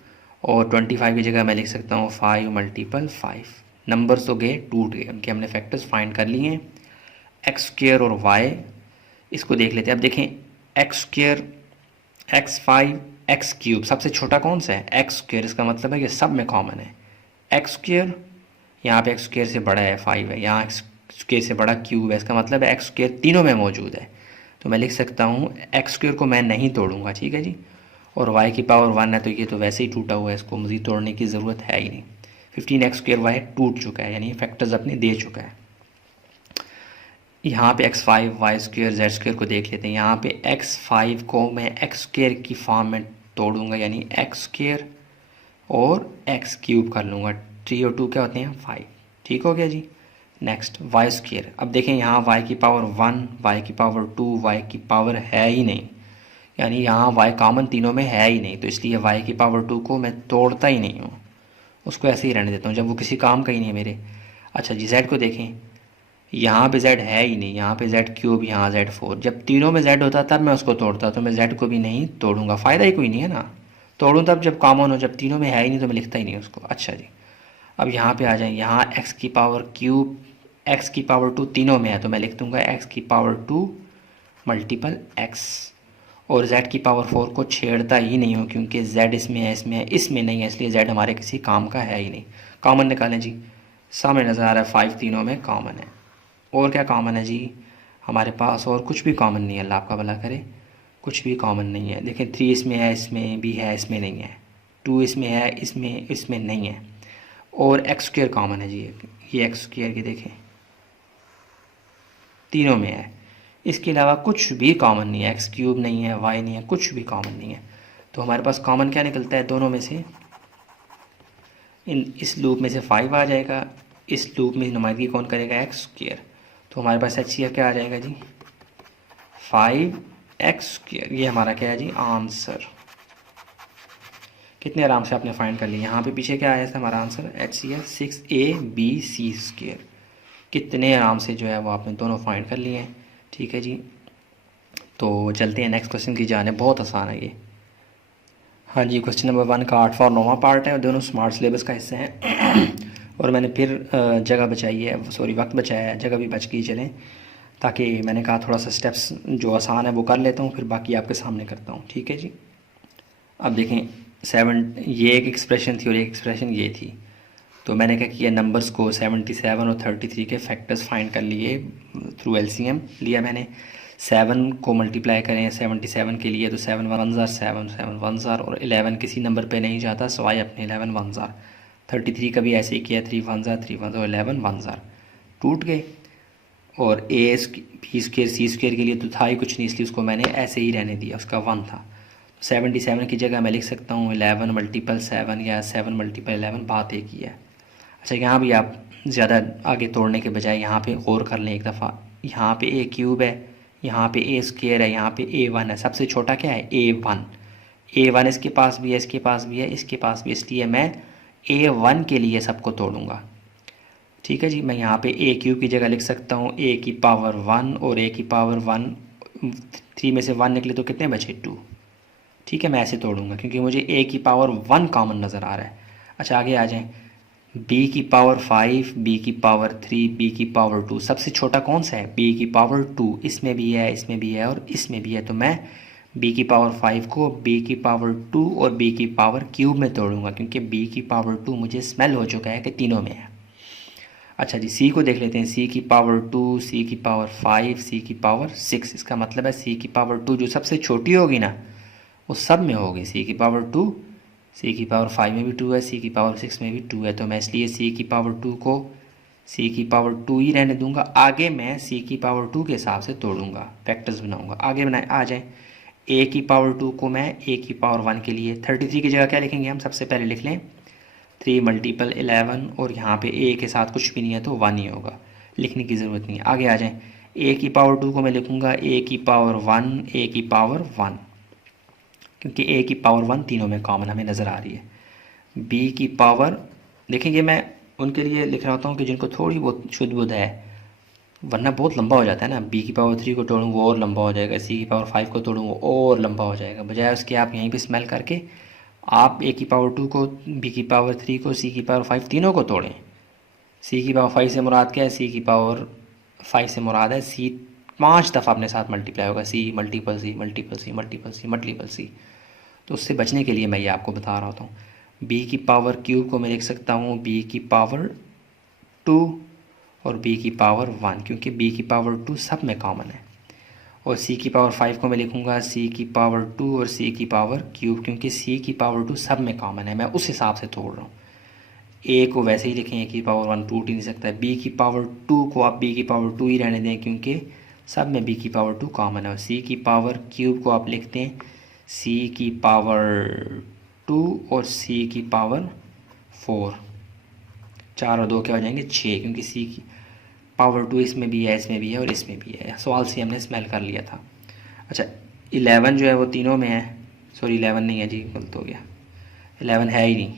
और 25 की जगह मैं लिख सकता हूँ 5 मल्टीपल 5। नंबर्स तो गए, टूट गए, उनके हमने फैक्टर्स फाइंड कर लिए हैं। एक्स स्क्वायर और वाई, इसको देख लेते हैं। अब देखें x square, x5, x cube, सबसे छोटा कौन सा है, एक्स स्क्वायर, इसका मतलब है कि सब में कॉमन है। एक्स स्क्वायर यहाँ पे एक्स स्क्वायर से बड़ा है 5 है, यहाँ एक्स स्क्वायर से बड़ा क्यूब है, इसका मतलब है एक्स स्क्वायर तीनों में मौजूद है। तो मैं लिख सकता हूँ एक्स स्क्वायर को मैं नहीं तोड़ूंगा, ठीक है जी। और y की पावर 1 है, तो ये तो वैसे ही टूटा हुआ है, इसको मज़ीद तोड़ने की ज़रूरत है ही नहीं। 15x स्क्वायर वाई टूट चुका है, यानी फैक्टर्स अपने दे चुका है। यहाँ पे x5 Y square Z square को देख लेते हैं। यहाँ पे x5 को मैं एक्स स्क्वायर की फॉर्म में तोड़ूंगा, यानी एक्स स्क्वायर और एक्स क्यूब कर लूँगा, 3 और 2 क्या होते हैं 5, ठीक हो गया जी। नेक्स्ट वाई स्क्वायर, अब देखें यहाँ y की पावर 1, y की पावर 2, y की पावर है ही नहीं, यानी यहाँ y कॉमन तीनों में है ही नहीं, तो इसलिए y की पावर 2 को मैं तोड़ता ही नहीं हूँ, उसको ऐसे ही रहने देता हूँ, जब वो किसी काम का ही नहीं है मेरे। अच्छा जी z को देखें, यहाँ पे z है ही नहीं, यहाँ पे z क्यूब, यहाँ z4, जब तीनों में z होता तब मैं उसको तोड़ता, तो मैं z को भी नहीं तोड़ूंगा, फ़ायदा ही कोई नहीं है ना, तोड़ूँ तब जब कॉमन हो, जब तीनों में है ही नहीं तो मैं लिखता ही नहीं उसको। अच्छा जी, अब यहाँ पे आ जाए, यहाँ x की पावर क्यूब, x की पावर 2 तीनों में है, तो मैं लिख दूँगा x की पावर 2 मल्टीपल x, और z की पावर 4 को छेड़ता ही नहीं हूँ, क्योंकि z इसमें है, इसमें है, इसमें नहीं है, इसलिए z हमारे किसी काम का है ही नहीं। कॉमन निकालें जी, सामने नज़र आ रहा है 5 तीनों में कॉमन है। और क्या कॉमन है जी, हमारे पास और कुछ भी कॉमन नहीं है, अल्लाह आपका भला करे, कुछ भी कॉमन नहीं है। देखें 3 इसमें है, इसमें भी है, इसमें नहीं है, 2 इसमें है, इसमें नहीं है, और एक्स स्क्वायर कॉमन है जी, ये एक्स स्क्वायर की देखें तीनों में है। इसके अलावा कुछ भी कॉमन नहीं है, एक्स क्यूब नहीं है, वाई नहीं है, कुछ भी कॉमन नहीं है। तो हमारे पास कॉमन क्या निकलता है दोनों में से, इस लूप में से 5 आ जाएगा, इस लूप में नुमाइंदगी कौन करेगा, एक्स स्क्वायर। तो हमारे पास एच सी एफ क्या आ जाएगा जी, 5x स्क्वायर। ये हमारा क्या है जी, आंसर। कितने आराम से आपने फाइंड कर लिया। यहाँ पे पीछे क्या आया था हमारा answer, H C F 6AB square. कितने आराम से जो है वो आपने दोनों फाइंड कर लिए हैं। ठीक है जी, तो चलते हैं नेक्स्ट क्वेश्चन की जाने। बहुत आसान है ये। हाँ जी, क्वेश्चन नंबर 1 का 8वां और 9वां पार्ट है और दोनों स्मार्ट सिलेबस का हिस्से हैं। और मैंने फिर जगह बचाई है, सॉरी वक्त बचाया है, जगह भी बच गई चलें, ताकि मैंने कहा थोड़ा सा स्टेप्स जो आसान है वो कर लेता हूँ, फिर बाकी आपके सामने करता हूँ। ठीक है जी, अब देखें 7, ये एक एक्सप्रेशन थी और एक एक्सप्रेशन ये थी। तो मैंने क्या किया, नंबर्स को 77 और 33 के फैक्टर्स फाइंड कर लिए थ्रू एलसीएम लिया मैंने। 7 को मल्टीप्लाई करें 77 के लिए तो 7 1 ज़ार 7 7 1 ज़ार, और 11 किसी नंबर पे नहीं जाता सवाए अपने 11 1 ज़ार। 33 का भी ऐसे ही किया, 3 1 ज़ार 3 1 ज़ार 11 1 ज़ार टूट गए। और a b square c square के लिए तो था ही कुछ नहीं, इसलिए उसको मैंने ऐसे ही रहने दिया, उसका 1 था। 77 की जगह मैं लिख सकता हूँ 11 मल्टीपल 7 या 7 मल्टीपल 11, बात एक ही है। अच्छा, यहाँ भी आप ज़्यादा आगे तोड़ने के बजाय यहाँ पे गौर कर लें एक दफ़ा। यहाँ पे ए क्यूब है, यहाँ पे ए स्क्वायर है, यहाँ पे A1 है। सबसे छोटा क्या है, A1। A1 इसके पास भी है, इसके पास भी है, इसके पास भी, इसलिए मैं A1 के लिए सबको तोड़ूंगा। ठीक है जी, मैं यहाँ पे ए क्यूब की जगह लिख सकता हूँ ए की पावर 1 और ए की पावर 1, 3 में से 1 निकले तो कितने बचे, 2। ठीक है, मैं ऐसे तोड़ूंगा क्योंकि मुझे ए की पावर 1 कॉमन नज़र आ रहा है। अच्छा, आगे आ जाएं। बी की पावर 5, बी की पावर 3, बी की पावर 2, सबसे छोटा कौन सा है, बी की पावर 2। इसमें भी है, इसमें भी है और इसमें भी है, तो मैं बी की पावर 5 को बी की पावर 2 और बी की पावर क्यूब में तोड़ूंगा, क्योंकि बी की पावर 2 मुझे स्मेल हो चुका है कि तीनों में है। अच्छा जी, सी को देख लेते हैं। सी की पावर 2, सी की पावर 5, सी की पावर 6। इसका मतलब है सी की पावर 2 जो सबसे छोटी होगी ना वो सब में होगी। सी की पावर 2, सी की पावर 5 में भी 2 है, सी की पावर 6 में भी 2 है, तो मैं इसलिए सी की पावर 2 को सी की पावर 2 ही रहने दूंगा। आगे मैं सी की पावर 2 के हिसाब से तोड़ूंगा, फैक्टर्स बनाऊंगा। आगे बनाए आ जाए, ए की पावर 2 को मैं ए की पावर 1 के लिए 33 की जगह क्या लिखेंगे हम, सबसे पहले लिख लें 3 मल्टीपल 11, और यहाँ पे ए के साथ कुछ भी नहीं है तो 1 ही होगा, लिखने की ज़रूरत नहीं है। आगे आ जाएँ, ए की पावर 2 को मैं लिखूँगा ए की पावर 1, ए की पावर 1, क्योंकि ए की पावर 1 तीनों में कॉमन हमें नज़र आ रही है। बी की पावर, देखेंगे मैं उनके लिए लिख रहा होता हूँ कि जिनको थोड़ी बहुत शुद्ध बुद्ध है, वरना बहुत लंबा हो जाता है ना। बी की पावर 3 को तोड़ूँ वो और लंबा हो जाएगा, सी की पावर 5 को तोड़ूँ वो और लंबा हो जाएगा। बजाय उसके आप यहीं पे स्मेल करके आप ए की पावर 2 को, बी की पावर 3 को, सी की पावर 5 तीनों को तोड़ें। सी की पावर 5 से मुराद क्या है, सी की पावर 5 से मुराद है सी 5 दफ़ा अपने साथ मल्टीप्लाई होगा, सी मल्टीपल सी मल्टीपल सी मल्टीपल सी मल्टीपल सी। तो उससे बचने के लिए मैं ये आपको बता रहा होता हूँ। बी की पावर क्यूब को मैं लिख सकता हूँ बी की पावर 2 और बी की पावर 1, क्योंकि बी की पावर 2 सब में कॉमन है। और सी की पावर 5 को मैं लिखूँगा सी की पावर 2 और सी की पावर क्यूब, क्योंकि सी की पावर 2 सब में कॉमन है, मैं उस हिसाब से तोड़ रहा हूँ। ए को वैसे ही लिखें, ए की पावर 1 टूट ही नहीं सकता है। बी की पावर 2 को आप बी की पावर 2 ही रहने दें, क्योंकि सब में बी की पावर 2 कॉमन है। और सी की पावर क्यूब को आप लिखते हैं सी की पावर 2 और सी की पावर 4, 4 और 2 क्या हो जाएंगे 6, क्योंकि सी की पावर 2 इसमें भी है, इसमें भी है और इसमें भी है। सवाल से हमने स्मेल कर लिया था। अच्छा, 11 जो है वो तीनों में है, सॉरी 11 नहीं है जी, गलत हो गया, 11 है ही नहीं,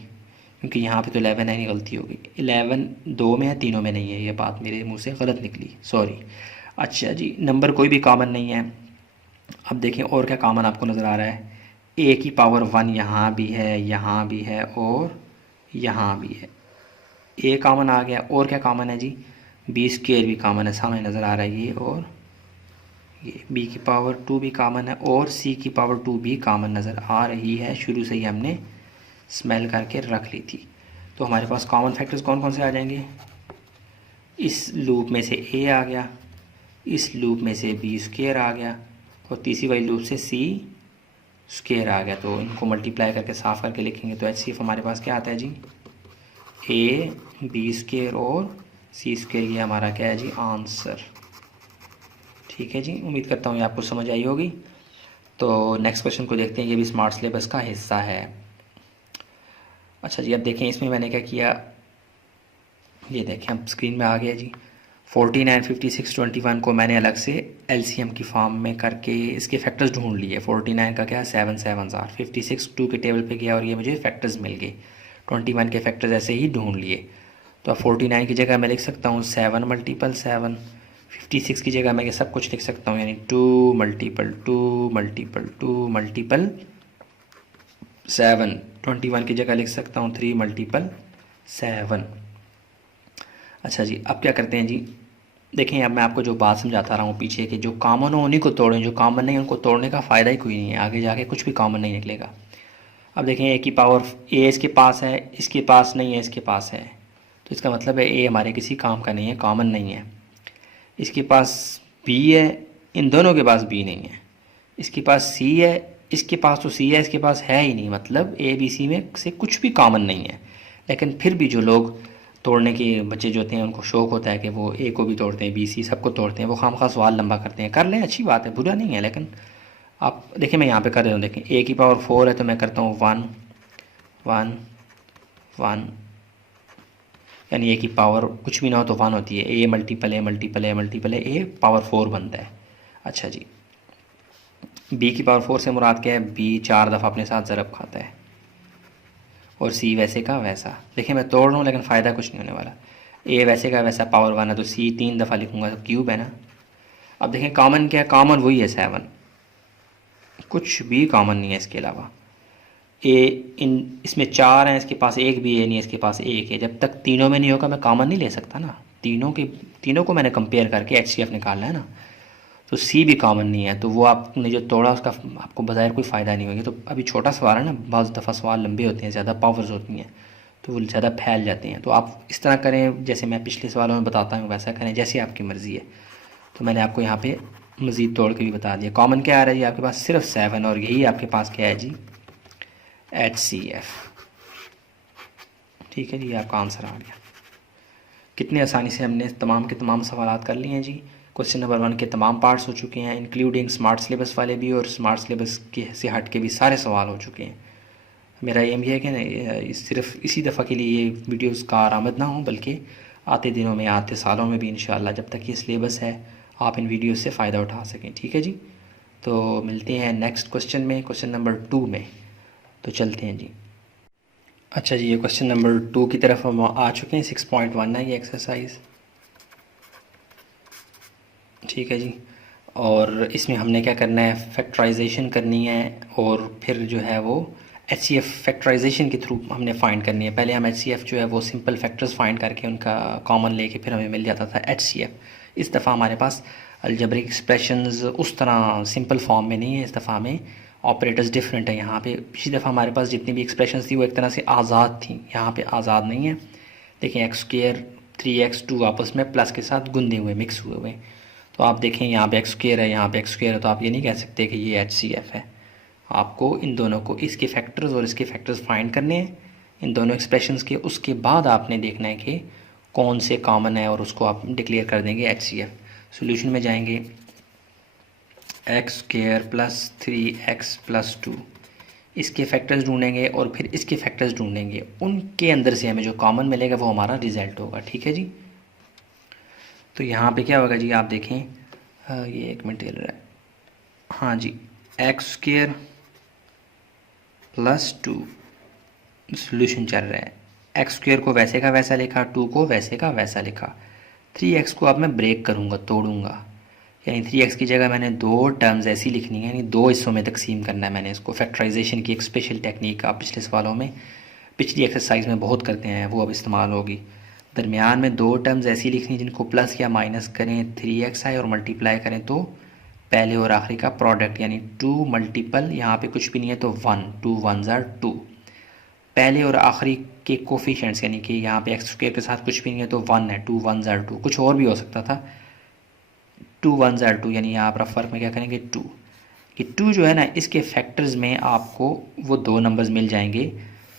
क्योंकि यहाँ पे तो 11 है नहीं, गलती होगी। 11 2 में है, तीनों में नहीं है, ये बात मेरे मुंह से गलत निकली, सॉरी। अच्छा जी, नंबर कोई भी कॉमन नहीं है। अब देखें और क्या कॉमन आपको नज़र आ रहा है, ए की पावर 1 यहाँ भी है, यहाँ भी है और यहाँ भी है, ए कॉमन आ गया। और क्या कॉमन है जी, बी स्क्वायर भी कॉमन है, सामने नज़र आ रहा है ये, और ये बी की पावर 2 भी कॉमन है और सी की पावर 2 भी कॉमन नज़र आ रही है। शुरू से ही हमने स्मेल करके रख ली थी। तो हमारे पास कॉमन फैक्टर्स कौन कौन से आ जाएंगे, इस लूप में से ए आ गया, इस लूप में से बी स्क्वायर आ गया और तीसरी वाली लूप से सी स्क्वायर आ गया। तो इनको मल्टीप्लाई करके साफ करके लिखेंगे तो एच सी एफ हमारे पास क्या आता है जी, ए बी स्क्वायर और सी स्क्वायर, ये हमारा क्या है जी आंसर। ठीक है जी, उम्मीद करता हूँ ये आपको समझ आई होगी। तो नेक्स्ट क्वेश्चन को देखते हैं, ये भी स्मार्ट सिलेबस का हिस्सा है। अच्छा जी, अब देखें इसमें मैंने क्या किया, ये देखें अब स्क्रीन में आ गया जी। 49, 56, 21 को मैंने अलग से एलसीएम की फॉर्म में करके इसके फैक्टर्स ढूंढ लिए। 49 का क्या 7 7 आर, 56 2 के टेबल पे गया और ये मुझे फैक्टर्स मिल गए। 21 के फैक्टर्स ऐसे ही ढूंढ लिए। तो अब 49 की जगह मैं लिख सकता हूँ 7 मल्टीपल 7। 56 की जगह मैं सब कुछ लिख सकता हूँ, यानी 2 मल्टीपल 2 मल्टीपल 2 मल्टीपल 7। 21 की जगह लिख सकता हूँ 3 मल्टीपल 7। अच्छा जी, अब क्या करते हैं जी, देखें अब मैं आपको जो बात समझाता रहा हूँ पीछे के, जो कॉमन हो उन्हीं को तोड़ें, जो कॉमन नहीं उनको तोड़ने का फ़ायदा ही कोई नहीं है, आगे जाके कुछ भी कॉमन नहीं निकलेगा। अब देखें ए की पावर ए इसके पास है, इसके पास नहीं है, इसके पास है, तो इसका मतलब है ए हमारे किसी काम का नहीं है, कॉमन नहीं है। इसके पास बी है, इन दोनों के पास बी नहीं है। इसके पास सी है, इसके पास तो सी है, इसके पास है ही नहीं, मतलब ए बी सी में से कुछ भी कॉमन नहीं है। लेकिन फिर भी जो लोग तोड़ने के बच्चे जो होते हैं उनको शौक़ होता है कि वो ए को भी तोड़ते हैं, बी सी सबको तोड़ते हैं, वो खामखा सवाल लंबा करते हैं। कर लें, अच्छी बात है, बुरा नहीं है, लेकिन आप देखिए मैं यहाँ पे कर रहा हूँ, देखें ए की पावर 4 है तो मैं करता हूँ 1 1 1, यानी ए की पावर कुछ भी ना हो तो 1 होती है। ए मल्टीपल ए मल्टीपल ए मल्टीपल ए पावर 4 बनता है। अच्छा जी, बी की पावर 4 से मुराद क्या है, बी 4 दफ़ा अपने साथ ज़रब खाता है, और सी वैसे का वैसा। देखिए मैं तोड़ रहा हूँ लेकिन फ़ायदा कुछ नहीं होने वाला। ए वैसे का वैसा पावर 1 है तो सी 3 दफ़ा लिखूँगा तो क्यूब है ना। अब देखें कॉमन क्या है, कॉमन वही है 7, कुछ भी कॉमन नहीं है इसके अलावा। ए इन इसमें 4 हैं, इसके पास एक भी ए नहीं है, इसके पास एक है। जब तक तीनों में नहीं होगा मैं कॉमन नहीं ले सकता ना, तीनों को मैंने कंपेयर करके एचसीएफ निकालना है ना। तो सी भी कॉमन नहीं है, तो वो आपने जो तोड़ा उसका आपको बज़ाहिर कोई फ़ायदा नहीं होगा। तो अभी छोटा सवाल है ना, बाज़ दफ़ा सवाल लंबे होते हैं, ज़्यादा पावर्स होती हैं तो वो ज़्यादा फैल जाते हैं। तो आप इस तरह करें जैसे मैं पिछले सवालों में बताता हूँ, वैसा करें जैसे आपकी मर्ज़ी है। तो मैंने आपको यहाँ पे मज़ीद तोड़ के भी बता दिया। कॉमन क्या आ रहा है जी आपके पास, सिर्फ 7, और यही आपके पास क्या है जी HCF। ठीक है जी, आपका आंसर आ गया। कितनी आसानी से हमने तमाम के तमाम सवाल कर लिए हैं जी। क्वेश्चन नंबर 1 के तमाम पार्ट्स हो चुके हैं, इंक्लूडिंग स्मार्ट सिलेबस वाले भी, और स्मार्ट सिलेबस के से हट के भी सारे सवाल हो चुके हैं। मेरा एम ये है कि सिर्फ इसी दफ़ा के लिए ये वीडियोस कारआमद ना हो, बल्कि आते दिनों में, आते सालों में भी इंशाअल्लाह, जब तक ये सिलेबस है, आप इन वीडियोस से फ़ायदा उठा सकें। ठीक है जी, तो मिलते हैं नेक्स्ट क्वेश्चन में, क्वेश्चन नंबर 2 में। तो चलते हैं जी। अच्छा जी, ये क्वेश्चन नंबर 2 की तरफ हम आ चुके हैं। 6.1 है ये एक्सरसाइज। ठीक है जी, और इसमें हमने क्या करना है, फैक्टराइजेशन करनी है, और फिर जो है वो HCF फैक्टराइजेशन के थ्रू हमने फ़ाइंड करनी है। पहले हम HCF जो है वो सिंपल फैक्टर्स फ़ाइंड करके उनका कॉमन लेके फिर हमें मिल जाता था HCF। इस दफ़ा हमारे पास अलजेब्रिक एक्सप्रेशंस उस तरह सिंपल फॉर्म में नहीं है, इस दफ़ा हमें ऑपरेटर्स डिफरेंट है। यहाँ पे पिछली दफ़ा हमारे पास जितनी भी एक्सप्रेशंस थी वो एक तरह से आज़ाद थी, यहाँ पे आज़ाद नहीं है। देखिए एक्स स्क्वायर 3x2 आपस में प्लस के साथ गुंदे हुए, मिक्स हुए हुए। तो आप देखें यहाँ पे एक्स स्क्वायर है, यहाँ पे एक्स स्क्वायर है, तो आप ये नहीं कह सकते कि ये HCF है। आपको इन दोनों को, इसके फैक्टर्स और इसके फैक्टर्स फाइंड करने हैं, इन दोनों एक्सप्रेशंस के। उसके बाद आपने देखना है कि कौन से कॉमन है और उसको आप डिक्लेयर कर देंगे HCF। सोल्यूशन में जाएंगे, x square plus 3x plus 2, इसके फैक्टर्स ढूंढेंगे और फिर इसके फैक्टर्स ढूंढेंगे। उनके अंदर से हमें जो कॉमन मिलेगा वो हमारा रिज़ल्ट होगा। ठीक है जी, तो यहाँ पे क्या होगा जी, आप देखें, ये 1 मिनट चल रहा है, हाँ जी, एक्स स्क्वायर प्लस 2 सोल्यूशन चल रहा है। एक्स स्क्वायर को वैसे का वैसा लिखा, 2 को वैसे का वैसा लिखा। 3x को अब मैं ब्रेक करूँगा, तोड़ूंगा, यानी 3x की जगह मैंने 2 टर्म्स ऐसी लिखनी है, यानी 2 हिस्सों में तकसीम करना है मैंने इसको। फैक्टराइजेशन की एक स्पेशल टेक्निक आप पिछले सवालों में, पिछली एक्सरसाइज में बहुत करते हैं, वो अब इस्तेमाल होगी। दरमियान में 2 टर्म्स ऐसी लिखनी जिनको प्लस या माइनस करें 3x आए और मल्टीप्लाई करें तो पहले और आखिरी का प्रोडक्ट, यानी 2 मल्टीपल, यहाँ पे कुछ भी नहीं है तो 1, 2 1s are 2। पहले और आखिरी के कोफिशिएंट्स, यानी कि यहाँ पे एक्स स्क्वायर के साथ कुछ भी नहीं है तो 1 है, 2 1s are 2, कुछ और भी हो सकता था, 2 1s are 2, यानी यहाँ पर फ़र्क में क्या करेंगे 2। कि 2 जो है ना, इसके फैक्टर्स में आपको वो 2 नंबर्स मिल जाएंगे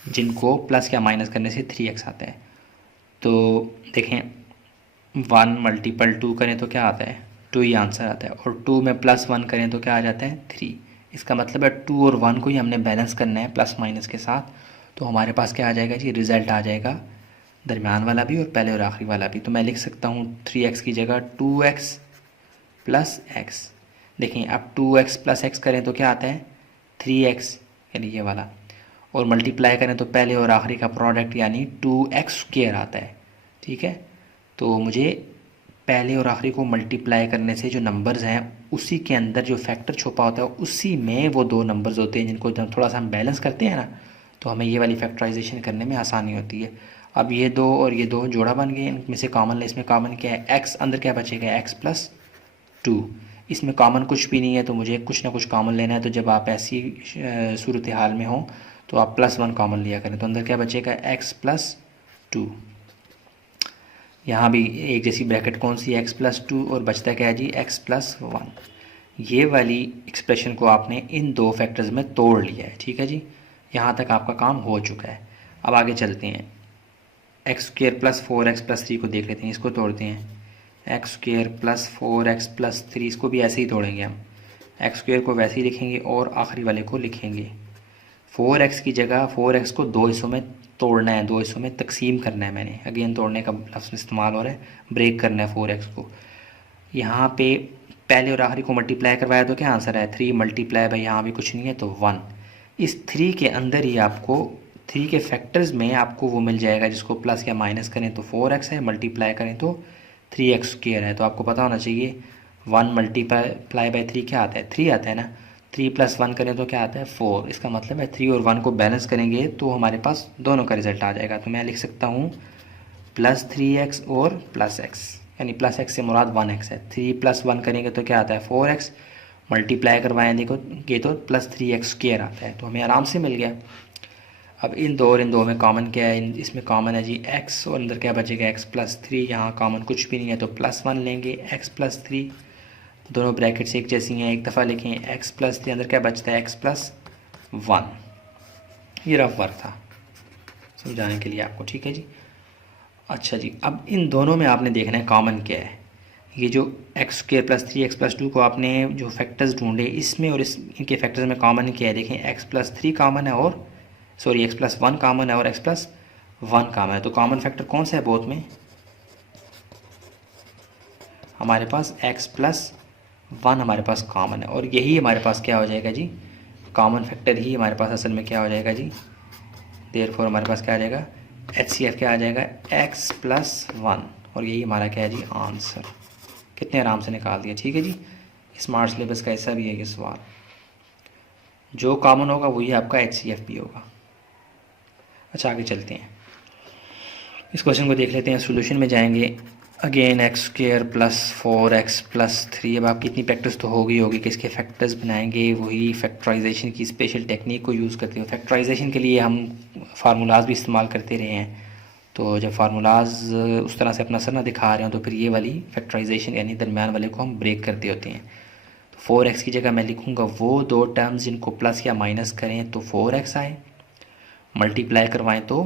जिनको प्लस या माइनस करने से 3x आता है। तो देखें 1 मल्टीपल 2 करें तो क्या आता है 2 ही आंसर आता है, और 2 में +1 करें तो क्या आ जाता है 3। इसका मतलब है 2 और 1 को ही हमने बैलेंस करना है प्लस माइनस के साथ। तो हमारे पास क्या आ जाएगा जी, रिज़ल्ट आ जाएगा दरमियान वाला भी और पहले और आखिरी वाला भी। तो मैं लिख सकता हूँ 3x की जगह 2x प्लस एक्स। देखिए अब 2x प्लस एक्स करें तो क्या आता है 3x, यानी ये वाला, और मल्टीप्लाई करें तो पहले और आखिरी का प्रोडक्ट यानी 2x² आता है। ठीक है, तो मुझे पहले और आखिरी को मल्टीप्लाई करने से जो नंबर्स हैं उसी के अंदर जो फैक्टर छुपा होता है उसी में वो दो नंबर्स होते हैं जिनको जब थोड़ा सा हम बैलेंस करते हैं ना, तो हमें ये वाली फैक्टराइजेशन करने में आसानी होती है। अब ये दो और ये दो जोड़ा बन गए, इनमें से कॉमन इसमें कॉमन क्या है x, अंदर क्या बचेगा x प्लस 2। इसमें कॉमन कुछ भी नहीं है तो मुझे कुछ ना कुछ कॉमन लेना है। तो जब आप ऐसी सूरत हाल में हो तो आप +1 कॉमन लिया करें। तो अंदर क्या बचेगा x प्लस 2। यहाँ भी एक जैसी ब्रैकेट कौन सी x प्लस 2 और बचता क्या है जी x प्लस 1। ये वाली एक्सप्रेशन को आपने इन दो फैक्टर्स में तोड़ लिया है। ठीक है जी, यहाँ तक आपका काम हो चुका है। अब आगे चलते हैं, x² प्लस 4x प्लस 3 को देख लेते हैं। इसको तोड़ते हैं x² प्लस 4x प्लस 3, इसको भी ऐसे ही तोड़ेंगे हम। x² को वैसे ही लिखेंगे और आखिरी वाले को लिखेंगे 4x की जगह 4x को दो हिस्सों में तोड़ना है, दो हिस्सों में तकसीम करना है। मैंने अगेन तोड़ने का लफ्ज़ इस्तेमाल हो रहा है, ब्रेक करना है 4x को। यहाँ पे पहले और आखिरी को मल्टीप्लाई करवाया तो क्या आंसर है 3 मल्टीप्लाई बाई, यहाँ भी कुछ नहीं है तो 1। इस 3 के अंदर ही आपको 3 के फैक्टर्स में आपको वो मिल जाएगा जिसको प्लस या माइनस करें तो 4x है, मल्टीप्लाई करें तो 3x² है। तो आपको पता होना चाहिए 1 मल्टीप्लाई बाई 3 क्या आता है 3 आता है ना। 3 प्लस 1 करें तो क्या आता है 4। इसका मतलब है 3 और 1 को बैलेंस करेंगे तो हमारे पास दोनों का रिजल्ट आ जाएगा। तो मैं लिख सकता हूँ +3x और प्लस x, यानी प्लस x से मुराद 1x है। 3 प्लस 1 करेंगे तो क्या आता है 4x, मल्टीप्लाई करवाएं देखो ये तो +3x² आता है। तो हमें आराम से मिल गया। अब इन दो और इन दो में कॉमन क्या है, इसमें कॉमन है जी x और अंदर क्या बचेगा x प्लस 3। यहाँ कॉमन कुछ भी नहीं है तो +1 लेंगे x प्लस 3। दोनों ब्रैकेट्स एक जैसी हैं, एक दफ़ा लिखें x प्लस 3, अंदर क्या बचता है x प्लस 1। ये रफ वर्क था समझाने के लिए आपको। ठीक है जी, अच्छा जी, अब इन दोनों में आपने देखना है कॉमन क्या है। ये जो x² प्लस 3 x प्लस 2 को आपने जो फैक्टर्स ढूंढे इसमें और इस इनके फैक्टर्स में कॉमन क्या है। देखें x प्लस 3 कॉमन है और सॉरी x प्लस 1 कॉमन है और x प्लस 1 कॉमन है। तो कॉमन फैक्टर कौन सा है बोथ में, हमारे पास x प्लस 1 हमारे पास कॉमन है, और यही हमारे पास क्या हो जाएगा जी कॉमन फैक्टर ही हमारे पास असल में क्या हो जाएगा जी। देयरफॉर हमारे पास क्या आ जाएगा HCF क्या आ जाएगा x प्लस 1, और यही हमारा क्या है जी आंसर। कितने आराम से निकाल दिया। ठीक है जी, स्मार्ट सिलेबस का ऐसा भी है ये सवाल, जो कॉमन होगा वही आपका HCF भी होगा। अच्छा आगे चलते हैं, इस क्वेश्चन को देख लेते हैं। सोल्यूशन में जाएंगे, again x² plus 4x plus 3। अब आपकी इतनी प्रैक्टिस तो होगी कि इसके फैक्टर्स बनाएंगे, वही फैक्टराइजेशन की स्पेशल टेक्निक को यूज़ करते हो। फैक्टराइजेशन के लिए हम फार्मूलाज भी इस्तेमाल करते रहे हैं, तो जब फार्मूलाज उस तरह से अपना असर ना दिखा रहे हो तो फिर ये वाली फैक्टराइजेशन यानी दरमियान वाले को हम ब्रेक करते होते हैं। तो 4x की जगह मैं लिखूँगा वो दो टर्म्स जिनको प्लस या माइनस करें तो 4x आए, मल्टीप्लाई करवाएं तो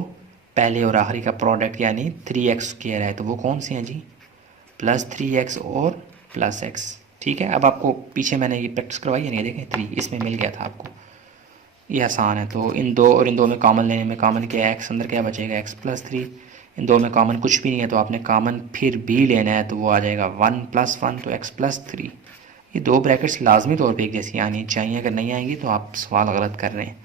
पहले और आखिरी का प्रोडक्ट यानी 3x² है। तो वो कौन से हैं जी +3x और प्लस x। ठीक है, अब आपको पीछे मैंने ये प्रैक्टिस करवाई है नहीं, देखें 3 इसमें मिल गया था आपको, ये आसान है। तो इन दो और इन दो में कॉमन लेने में कॉमन क्या है x, अंदर क्या बचेगा x प्लस 3। इन दो में कॉमन कुछ भी नहीं है तो आपने कॉमन फिर भी लेना है, तो वो आ जाएगा 1 प्लस 1 तो x प्लस 3। ये दो ब्रैकेट्स लाजमी तौर पे एक जैसी आनी चाहिए, अगर नहीं आएंगी तो आप सवाल गलत कर रहे हैं।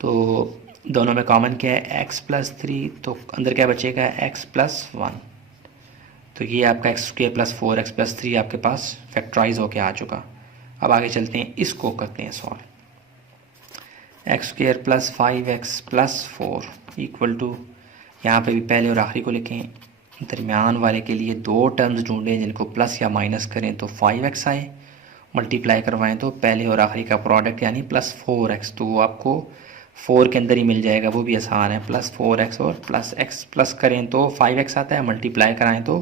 तो दोनों में कॉमन क्या है x प्लस 3, तो अंदर क्या बचेगा x प्लस 1। तो ये आपका x² प्लस 4x प्लस 3 आपके पास फैक्टराइज होके आ चुका। अब आगे चलते हैं, इसको करते हैं solve. x² plus 5x plus 4 equal to, यहाँ पे भी पहले और आखिरी को लिखें, दरमियान वाले के लिए दो टर्म्स ढूंढें जिनको प्लस या माइनस करें तो 5x आए, मल्टीप्लाई करवाएं तो पहले और आखिरी का प्रोडक्ट यानी प्लस 4x, तो वो आपको 4 के अंदर ही मिल जाएगा, वो भी आसान है। प्लस 4x और प्लस x प्लस करें तो 5x आता है, मल्टीप्लाई कराएं तो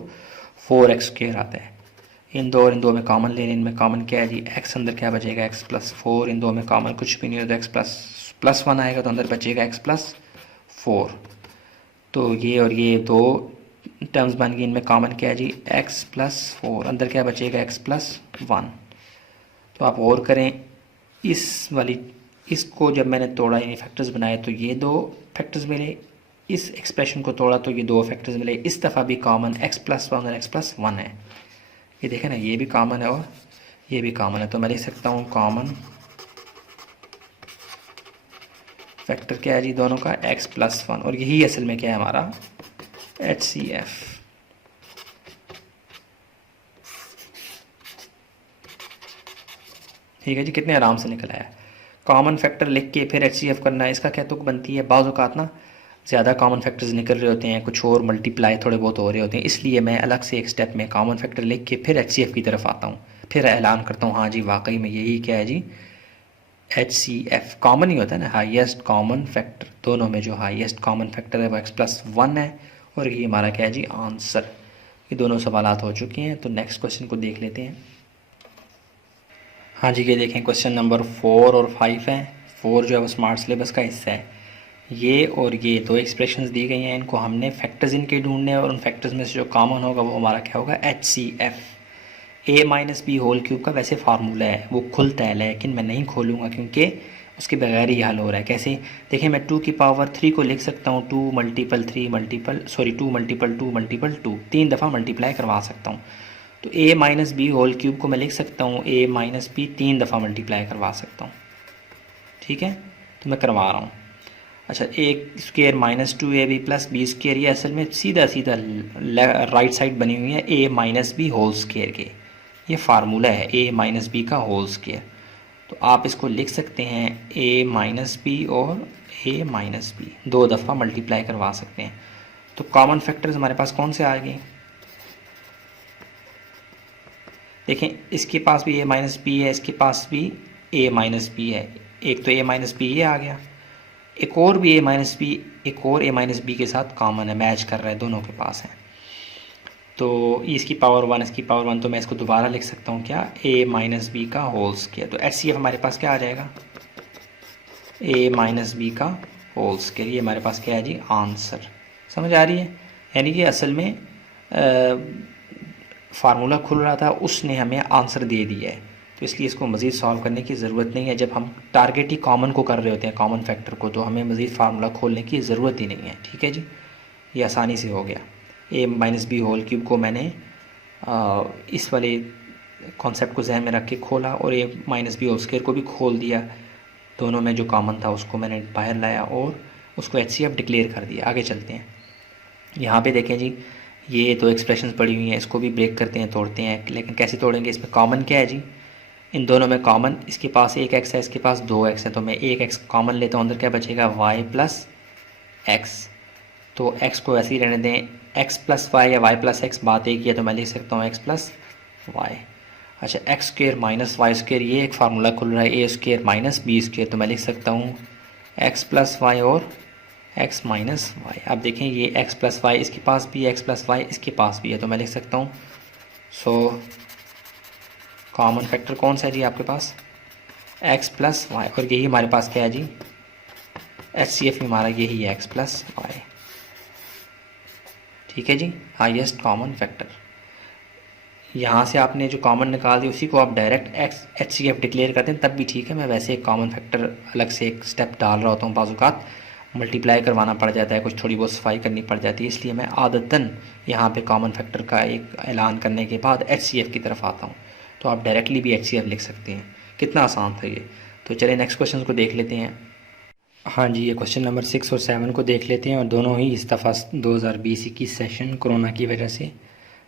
4x² आता है। इन दो और इन दो में कॉमन ले लें, इनमें कॉमन क्या है जी x, अंदर क्या बचेगा x प्लस 4। इन दो में कॉमन कुछ भी नहीं है तो x प्लस 1 आएगा, तो अंदर बचेगा x प्लस 4। तो ये और ये दो टर्म्स बन गई, इनमें कॉमन क्या है जी, x प्लस 4, अंदर क्या बचेगा x प्लस 1। तो आप और करें, इसको जब मैंने तोड़ा यानी फैक्टर्स बनाए तो ये 2 फैक्टर्स मिले, इस एक्सप्रेशन को तोड़ा तो ये 2 फैक्टर्स मिले। इस दफ़ा भी कॉमन x प्लस 1 और x प्लस 1 है, ये देखें ना, ये भी कॉमन है और ये भी कॉमन है। तो मैं लिख सकता हूँ कॉमन फैक्टर क्या है जी दोनों का, x प्लस 1, और यही असल में क्या है हमारा HCF। ठीक है जी, कितने आराम से निकल आया। कॉमन फैक्टर लिख के फिर HCF करना है, इसका क्या तुक बनती है, बाज़ औक़ात ना ज़्यादा कॉमन फैक्टर्स निकल रहे होते हैं, कुछ और मल्टीप्लाई थोड़े बहुत हो रहे होते हैं, इसलिए मैं अलग से एक स्टेप में कॉमन फैक्टर लिख के फिर HCF की तरफ आता हूँ, फिर ऐलान करता हूँ हाँ जी वाकई में यही क्या है जी HCF कॉमन ही होता है ना, हाईएस्ट कॉमन फैक्टर। दोनों में जो हाईएस्ट कॉमन फैक्टर है वो x प्लस 1 है, और ये हमारा क्या है जी आंसर। ये दोनों सवालात हो चुके हैं, तो नेक्स्ट क्वेश्चन को देख लेते हैं। हाँ जी, ये देखें क्वेश्चन नंबर 4 और 5 है। 4 जो है वो स्मार्ट सिलेबस का हिस्सा है। ये और ये 2 एक्सप्रेशंस दी गई हैं, इनको हमने फैक्टर्स इनके ढूंढने हैं, और उन फैक्टर्स में से जो कॉमन होगा वो हमारा क्या होगा HCF। a minus b whole cube का वैसे फार्मूला है, वो खुलता है, लेकिन मैं नहीं खोलूँगा क्योंकि उसके बगैर ही हल हो रहा है। कैसे, देखिए मैं 2 की पावर 3 को लिख सकता हूँ 2 मल्टीपल 2 मल्टीपल 2 मल्टीपल 2, 3 दफ़ा मल्टीप्लाई करवा सकता हूँ। तो a minus b whole cube को मैं लिख सकता हूँ a माइनस बी 3 दफ़ा मल्टीप्लाई करवा सकता हूँ। ठीक है, तो मैं करवा रहा हूँ। अच्छा, A square minus 2ab plus B square, ये असल में सीधा सीधा राइट साइड बनी हुई है a minus b whole square के, ये फार्मूला है a माइनस बी का होल स्क्वेयर। तो आप इसको लिख सकते हैं a माइनस बी और a माइनस बी 2 दफ़ा मल्टीप्लाई करवा सकते हैं। तो कॉमन फैक्टर्स हमारे पास कौन से आ गए, देखें इसके पास भी a माइनस बी है, इसके पास भी a माइनस बी है, एक तो a माइनस बी ये आ गया, एक और भी a माइनस बी, एक और a माइनस बी के साथ कॉमन है, मैच कर रहा है, दोनों के पास है। तो इसकी पावर 1 इसकी पावर 1, तो मैं इसको दोबारा लिख सकता हूँ क्या, a माइनस बी का होल स्क्वायर। तो HCF हमारे पास क्या आ जाएगा, a माइनस बी का होल स्क्वायर, ये हमारे पास क्या है जी आंसर। समझ आ रही है, यानी कि असल में फार्मूला खुल रहा था, उसने हमें आंसर दे दिया है, तो इसलिए इसको मज़ीद सॉल्व करने की ज़रूरत नहीं है। जब हम टारगेट ही कॉमन को कर रहे होते हैं, कॉमन फैक्टर को, तो हमें मज़ीद फार्मूला खोलने की ज़रूरत ही नहीं है। ठीक है जी, ये आसानी से हो गया। a minus b whole cube को मैंने इस वाले कॉन्सेप्ट को जहन में रख के खोला, और a minus b whole square को भी खोल दिया, दोनों में जो कॉमन था उसको मैंने बाहर लाया और उसको HCF डिक्लेयर कर दिया। आगे चलते हैं, यहाँ पे देखें जी, ये 2 एक्सप्रेशंस पड़ी हुई हैं, इसको भी ब्रेक करते हैं, तोड़ते हैं, लेकिन कैसे तोड़ेंगे, इसमें कॉमन क्या है जी, इन दोनों में कॉमन, इसके पास 1 x है, इसके पास 2 x है, तो मैं 1 x कॉमन लेता हूँ, अंदर क्या बचेगा y प्लस x। तो x को ऐसे ही रहने दें, x प्लस वाई या y प्लस x, बात एक ही है, तो मैं लिख सकता हूँ x प्लस वाई। अच्छा, x square minus y square, ये एक फार्मूला खुल रहा है, a square minus b square, तो मैं लिख सकता हूँ x प्लस वाई और x माइनस वाई। अब देखें ये x प्लस वाई इसके पास भी है, x प्लस वाई इसके पास भी है, तो मैं लिख सकता हूँ सो कॉमन फैक्टर कौन सा है जी आपके पास, x प्लस वाई, और यही हमारे पास क्या है जी HCF हमारा यही है x प्लस वाई। ठीक है जी, हाईएस्ट कॉमन फैक्टर। यहाँ से आपने जो कॉमन निकाल दिया उसी को आप डायरेक्ट HCF डिक्लेयर करते हैं तब भी ठीक है। मैं वैसे एक कॉमन फैक्टर अलग से एक स्टेप डाल रहा होता हूँ, बाज़ औक़ात मल्टीप्लाई करवाना पड़ जाता है, कुछ थोड़ी बहुत सफाई करनी पड़ जाती है, इसलिए मैं आदतन यहाँ पे कॉमन फैक्टर का एक ऐलान करने के बाद HCF की तरफ आता हूँ। तो आप डायरेक्टली भी HCF लिख सकते हैं, कितना आसान था ये। तो चलिए नेक्स्ट क्वेश्चन को देख लेते हैं। हाँ जी, ये क्वेश्चन नंबर 6 और 7 को देख लेते हैं, और दोनों ही इस दफ़ा 2020-21 सेशन कोरोना की वजह से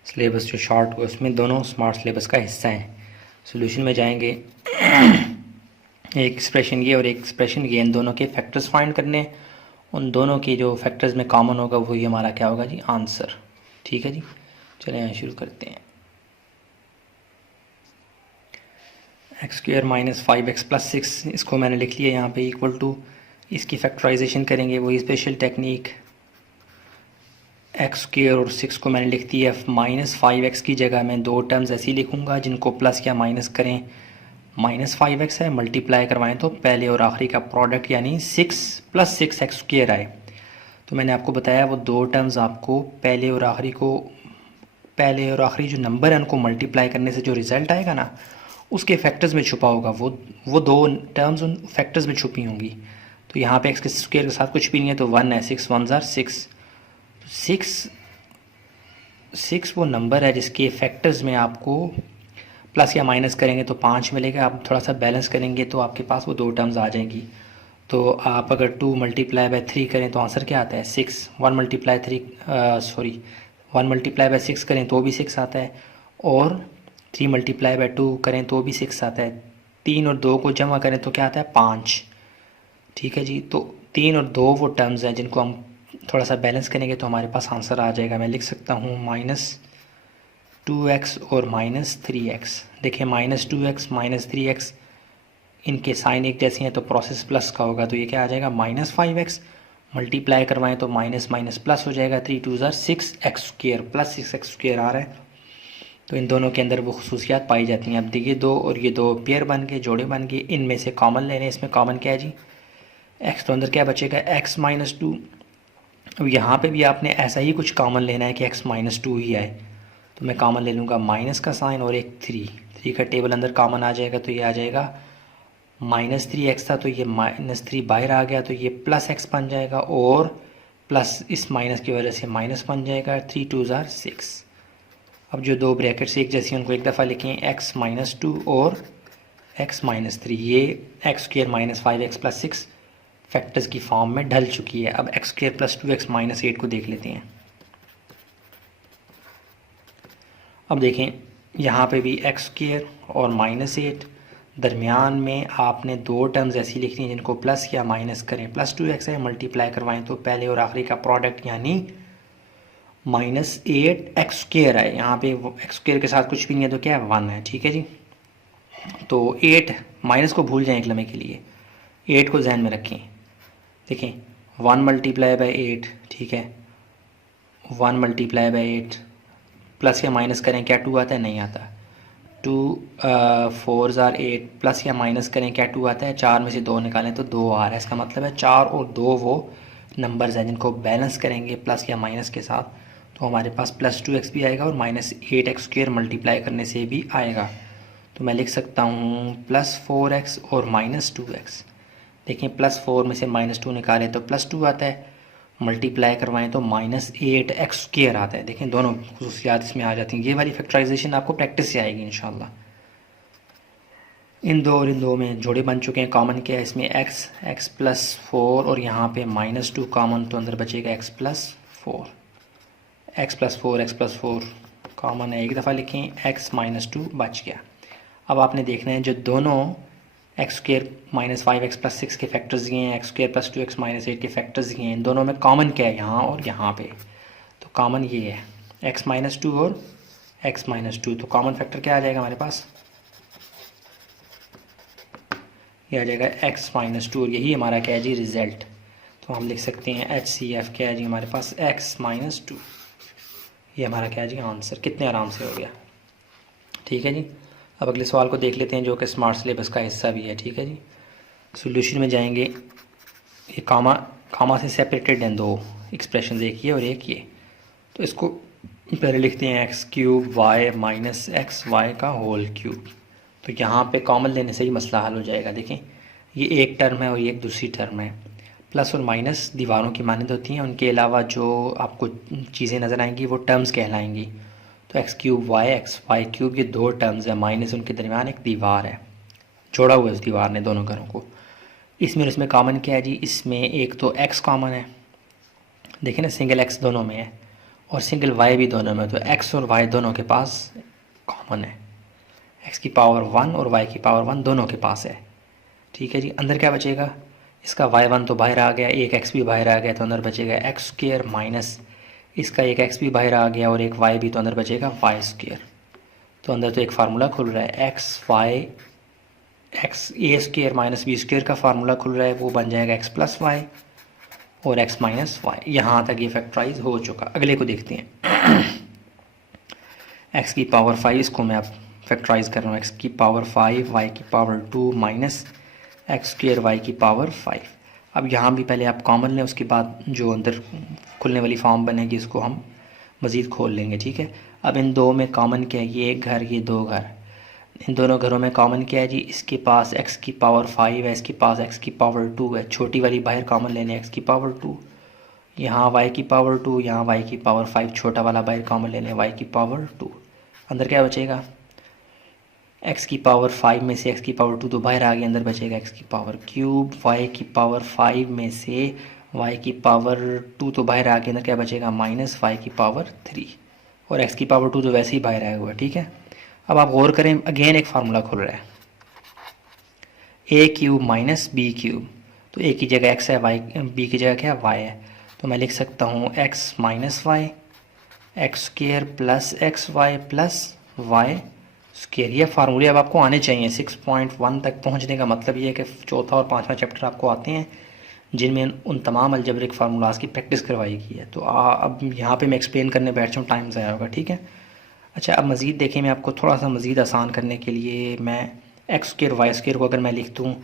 सिलेबस जो शॉर्ट हुआ उसमें दोनों स्मार्ट सिलेबस का हिस्सा हैं। सॉल्यूशन में जाएंगे, एक एक्सप्रेशन ये और एक एक्सप्रेशन ये, इन दोनों के फैक्टर्स फाइंड करने, उन दोनों के जो फैक्टर्स में कॉमन होगा वही हमारा क्या होगा जी आंसर। ठीक है जी, चलिए यहाँ शुरू करते हैं। X square minus 5x plus 6, इसको मैंने लिख लिया यहाँ पे इक्वल टू, इसकी फैक्टराइजेशन करेंगे वही स्पेशल टेक्निक, एक्स स्क्वेयर और 6 को मैंने लिख दिया माइनस 5x की जगह मैं 2 टर्म्स ऐसी लिखूँगा जिनको प्लस या माइनस करें, माइनस 5x है, मल्टीप्लाई करवाएं तो पहले और आखिरी का प्रोडक्ट यानी 6 प्लस 6 एक्स स्क्वेयर आए। तो मैंने आपको बताया वो दो टर्म्स आपको पहले और आखिरी जो नंबर है उनको मल्टीप्लाई करने से जो रिज़ल्ट आएगा ना, उसके फैक्टर्स में छुपा होगा, वो दो टर्म्स उन फैक्टर्स में छुपी होंगी। तो यहाँ पे एक्स के स्क्वायर के साथ कुछ भी नहीं है, तो 1 है, 6 1 ज़ार 6, तो 6 वो नंबर है जिसके फैक्टर्स में आपको प्लस या माइनस करेंगे तो 5 मिलेगा। आप थोड़ा सा बैलेंस करेंगे तो आपके पास वो दो टर्म्स आ जाएंगी। तो आप अगर 2 मल्टीप्लाई बाय 3 करें तो आंसर क्या आता है 6। 1 मल्टीप्लाई बाय 6 करें तो भी 6 आता है, और 3 मल्टीप्लाई बाय 2 करें तो भी 6 आता है। 3 और 2 को जमा करें तो क्या आता है 5। ठीक है जी, तो 3 और 2 वो टर्म्स हैं जिनको हम थोड़ा सा बैलेंस करेंगे तो हमारे पास आंसर आ जाएगा। मैं लिख सकता हूँ -2x और -3x। देखिए -2x -3x इनके साइन एक जैसे हैं तो प्रोसेस प्लस का होगा, तो ये क्या आ जाएगा -5x। मल्टीप्लाई करवाएं तो माइनस माइनस प्लस हो जाएगा, 3 2 ज़ार 6x² प्लस 6x² आ रहा है। तो इन दोनों के अंदर वो खसूसियात पाई जाती हैं। अब देखिए दो और ये दो पेयर बन गए, जोड़े बन गए, इनमें से कॉमन लेने। इसमें कॉमन क्या है जी x, तो अंदर क्या बचेगा x -2। अब यहाँ पे भी आपने ऐसा ही कुछ कॉमन लेना है कि x -2 ही आए, तो मैं कॉमन ले लूँगा माइनस का साइन और एक 3 का टेबल अंदर कॉमन आ जाएगा, तो ये आ जाएगा -3x था तो ये -3 बाहर आ गया, तो ये +x बन जाएगा, और प्लस इस माइनस की वजह से माइनस बन जाएगा, 3 2 ज़ार 6। अब जो दो ब्रैकेट्स एक जैसी उनको एक दफ़ा लिखें, x -2 और x -3, ये x² -5x + 6 फैक्टर्स की फॉर्म में ढल चुकी है। अब x² + 2x -8 को देख लेते हैं। अब देखें यहाँ पे भी x² और -8, दरमियान में आपने दो टर्म्स ऐसी लिखनी है जिनको प्लस या माइनस करें। +2x है, मल्टीप्लाई करवाएं तो पहले और आखिरी का प्रोडक्ट यानी -8x² है। यहाँ पे x² के साथ कुछ भी नहीं है तो क्या है 1 है। ठीक है जी, तो 8 माइनस को भूल जाएं एक लम्हे के लिए, 8 को जहन में रखें। देखें 1 मल्टीप्लाई बाय 8, ठीक है, 1 मल्टीप्लाई बाय 8 प्लस या माइनस करें क्या 2 आता है, नहीं आता। 2 4 ज़ार 8 प्लस या माइनस करें क्या 2 आता है, 4 में से 2 निकालें तो 2 आ रहा है। इसका मतलब है 4 और 2 वो नंबर्स हैं जिनको बैलेंस करेंगे प्लस या माइनस के साथ, तो हमारे पास +2x भी आएगा और -8x² मल्टीप्लाई करने से भी आएगा। तो मैं लिख सकता हूँ +4x और -2x। देखिए +4 में से -2 निकालें तो +2 आता है, मल्टीप्लाई करवाएं तो -8x² आता है। देखें दोनों खुसूसियात इसमें आ जाती हैं। ये वाली फैक्टराइजेशन आपको प्रैक्टिस से आएगी इंशाल्लाह। इन दो और इन दो में जोड़े बन चुके हैं। कॉमन क्या है इसमें x + 4 और यहाँ पे -2 कॉमन, तो अंदर बचेगा x + 4। x + 4 कॉमन है, एक दफ़ा लिखें, x -2 बच गया। अब आपने देखना है जो दोनों x² -5x + 6 के फैक्टर्स दिए हैं, x² + 2x -8 के फैक्टर्स दिए हैं, इन दोनों में कॉमन क्या है यहाँ और यहाँ पे, तो कॉमन ये है x -2 और x -2। तो कॉमन फैक्टर क्या आ जाएगा हमारे पास, ये आ जाएगा x -2, और यही हमारा क्या है जी रिज़ल्ट। तो हम लिख सकते हैं HCF क्या है जी हमारे पास x -2, ये हमारा क्या है जी आंसर। कितने आराम से हो गया। ठीक है जी, अब अगले सवाल को देख लेते हैं जो कि स्मार्ट सिलेबस का हिस्सा भी है। ठीक है जी, सॉल्यूशन में जाएंगे। ये कामा से सेपरेटेड हैं दो एक्सप्रेशन, एक ये और एक ये, तो इसको पहले लिखते हैं x³ y - xy का होल क्यूब। तो यहाँ पे कॉमन लेने से ही मसला हल हो जाएगा। देखें ये एक टर्म है और ये एक दूसरी टर्म है। प्लस और माइनस दीवारों की मानद होती हैं, उनके अलावा जो आपको चीज़ें नज़र आएंगी वो टर्म्स कहलाएंगी। तो x³ y3 ये दो टर्म्स हैं, माइनस उनके दरमियान एक दीवार है, जोड़ा हुआ है उस दीवार ने दोनों घरों को। इसमें और इसमें कॉमन क्या है जी, इसमें एक तो x कॉमन है, देखिए ना सिंगल x दोनों में है और सिंगल y भी दोनों में, तो x और y दोनों के पास कॉमन है। x की पावर 1 और y की पावर 1 दोनों के पास है। ठीक है जी, अंदर क्या बचेगा, इसका y1 तो बाहर आ गया, एक x भी बाहर आ गया, तो अंदर बचेगा x² माइनस इसका एक x भी बाहर आ गया और एक y भी, तो अंदर बचेगा y²। तो अंदर तो एक फार्मूला खुल रहा है a² माइनस b² का फार्मूला खुल रहा है, वो बन जाएगा x + y और x - y। यहाँ तक ये फैक्टराइज हो चुका। अगले को देखते हैं x की पावर 5, इसको मैं अब फैक्टराइज कर रहा हूँ, x की पावर 5 y की पावर 2 माइनस x² y की पावर 5। अब यहाँ भी पहले आप कॉमन लें, उसके बाद जो अंदर खुलने वाली फॉर्म बनेगी इसको हम मज़ीद खोल लेंगे, ठीक है। अब इन दो में कॉमन क्या है, ये एक घर ये दो घर, इन दोनों घरों में कॉमन क्या है जी, इसके पास x की पावर 5 है, इसके पास x की पावर 2 है, छोटी वाली बाहर कॉमन लेने x की पावर 2, यहाँ y की पावर 2, यहाँ y की पावर 5, छोटा वाला बाहर कॉमन लेने y की पावर 2, अंदर क्या बचेगा, x की पावर 5 में से x की पावर 2 तो बाहर आ गई, अंदर बचेगा x की पावर क्यूब, y की पावर 5 में से y की पावर 2 तो बाहर आ गई, अंदर क्या बचेगा माइनस y की पावर 3, और x की पावर 2 तो वैसे ही बाहर आया हुआ है, ठीक है। अब आप गौर करें, अगेन एक फार्मूला खुल रहा है, ए क्यूब माइनस बी क्यूब, तो ए की जगह x है, y बी की जगह क्या y है, तो मैं लिख सकता हूँ x minus y x square plus x y plus y square. ये फार्मूले अब आपको आने चाहिए, 6.1 तक पहुंचने का मतलब ये है कि चौथा और पांचवा चैप्टर आपको आते हैं जिनमें उन तमाम अलजेब्रिक फार्मूलाज की प्रैक्टिस करवाई गई है। तो अब यहाँ पे मैं एक्सप्लेन करने बैठ जाऊँ, टाइम ज़ाया होगा, ठीक है। अच्छा, अब मज़ीद देखें, मैं आपको थोड़ा सा मज़ीद आसान करने के लिए मैं एक्स स्क्र वाई स्क्र को अगर मैं लिख दूँ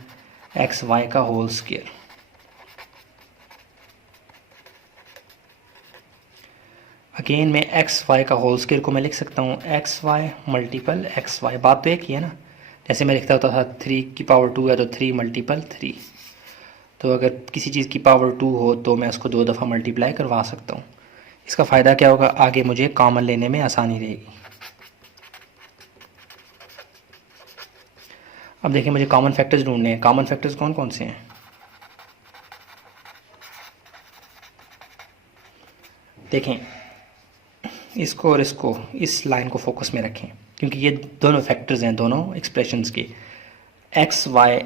एक्स वाई का होल स्क्र, अगेन मैं एक्स वाई का होल स्क्र को मैं लिख सकता हूँ x y multiple x y, बात तो एक ही है ना। जैसे मैं लिखता होता था 3 की पावर 2 है तो 3 मल्टीपल 3, तो अगर किसी चीज़ की पावर 2 हो तो मैं उसको 2 दफ़ा मल्टीप्लाई करवा सकता हूँ। इसका फ़ायदा क्या होगा, आगे मुझे कॉमन लेने में आसानी रहेगी। अब देखिए, मुझे कॉमन फैक्टर्स ढूंढने हैं, कॉमन फैक्टर्स कौन कौन से हैं, देखें इसको और इसको, इस लाइन को फोकस में रखें क्योंकि ये दोनों फैक्टर्स हैं दोनों एक्सप्रेशंस के, एक्स वाई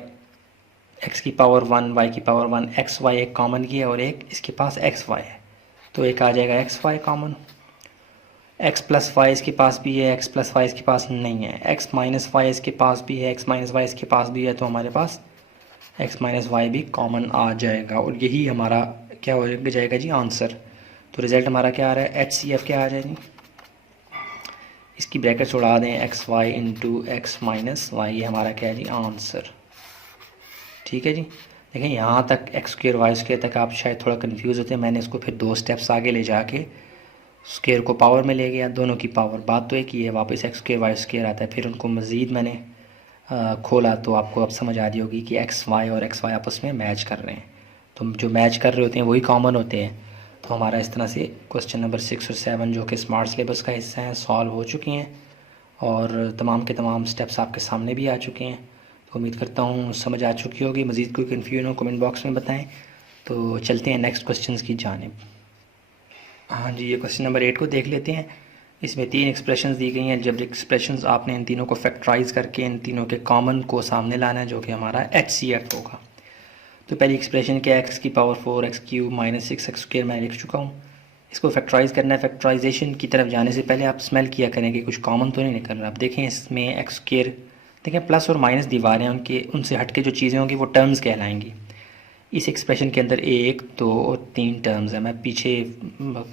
एक्स की पावर 1 वाई की पावर 1, एक्स वाई एक कॉमन की है और एक इसके पास एक्स वाई है, तो एक आ जाएगा x y common, x plus y इसके पास भी है, एक्स प्लस वाई इसके पास नहीं है, एक्स माइनस वाई इसके पास भी है, एक्स माइनस वाई इसके पास भी है, तो हमारे पास एक्स माइनस वाई भी कॉमन आ जाएगा और यही हमारा क्या हो जाएगा जी आंसर। तो रिज़ल्ट हमारा क्या आ रहा है, एच सी एफ क्या आ जाएगी, इसकी ब्रैकेट उड़ा दें, x y into x minus y, ये हमारा क्या है जी आंसर, ठीक है जी। देखें यहाँ तक एक्स स्क्र वाई स्क्र तक आप शायद थोड़ा कंफ्यूज होते हैं, मैंने इसको फिर 2 स्टेप्स आगे ले जाके स्क्र को पावर में ले गया, दोनों की पावर, बात तो एक ही है, वापस एक्स स्क्र वाई स्क्र आता है, फिर उनको मज़ीद मैंने खोला तो आपको अब समझ आ रही होगी कि एक्स वाई और एक्स वाई आपस में मैच कर रहे हैं, तो जो मैच कर रहे होते हैं वही कॉमन होते हैं। तो हमारा इस तरह से क्वेश्चन नंबर 6 और 7 जो कि स्मार्ट सिलेबस का हिस्सा है सॉल्व हो चुके हैं और तमाम के तमाम स्टेप्स आपके सामने भी आ चुके हैं। तो उम्मीद करता हूँ समझ आ चुकी होगी, मज़ीद कोई कन्फ्यूजन हो कमेंट बॉक्स में बताएं। तो चलते हैं नेक्स्ट क्वेश्चन की जानिब। हाँ जी, ये क्वेश्चन नंबर 8 को देख लेते हैं। इसमें 3 एक्सप्रेशंस दी गई हैं, अलजेब्रिक एक्सप्रेशंस, आपने इन तीनों को फैक्टराइज करके इन तीनों के कॉमन को सामने लाना है जो कि हमारा HCF होगा। तो पहली एक्सप्रेशन क्या है, एक्स की power 4 x cube minus 6 x square मैं लिख चुका हूँ। इसको फैक्टराइज करना है, फैक्टराइजेशन की तरफ जाने से पहले आप स्मेल किया करें कि कुछ कॉमन तो नहीं निकल रहा। आप देखें इसमें एक्स स्क्र, देखें प्लस और माइनस दीवारें, उनके उनसे हट के जो चीज़ें होंगी वो टर्म्स कहलाएंगी। इस एक्सप्रेशन के अंदर 1 2 और 3 टर्म्स हैं, मैं पीछे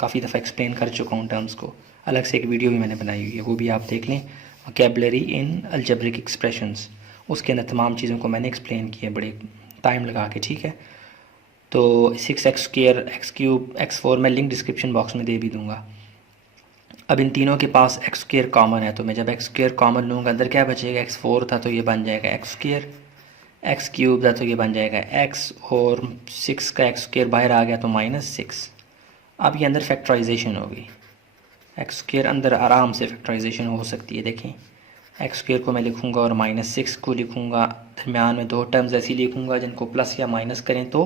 काफ़ी दफ़ा एक्सप्लेन कर चुका हूँ टर्म्स को, अलग से एक वीडियो भी मैंने बनाई हुई है, वो भी आप देख लें, वोकैबुलरी इन अलजेब्रिक एक्सप्रेशंस, उसके अंदर तमाम चीज़ों को मैंने एक्सप्लेन किया बड़े टाइम लगा के, ठीक है। तो 6 x square x cube x 4 मैं लिंक डिस्क्रिप्शन बॉक्स में दे भी दूँगा। अब इन तीनों के पास एक्स स्क्र कॉमन है, तो मैं जब एक्स स्क्र कॉमन लूँगा अंदर क्या बचेगा, एक्स 4 था तो ये बन जाएगा एक्स स्क्र, एक्स क्यूब था तो ये बन जाएगा एक्स, और 6 का एक्स स्क्र बाहर आ गया तो -6। अब ये अंदर फैक्टराइजेशन होगी, एक्स स्क्र अंदर आराम से फैक्टराइजेशन हो सकती है। देखें एक्स स्क्र को मैं लिखूँगा और -6 को लिखूँगा, दरमियान में 2 टर्म्स ऐसी लिखूँगा जिनको प्लस या माइनस करें तो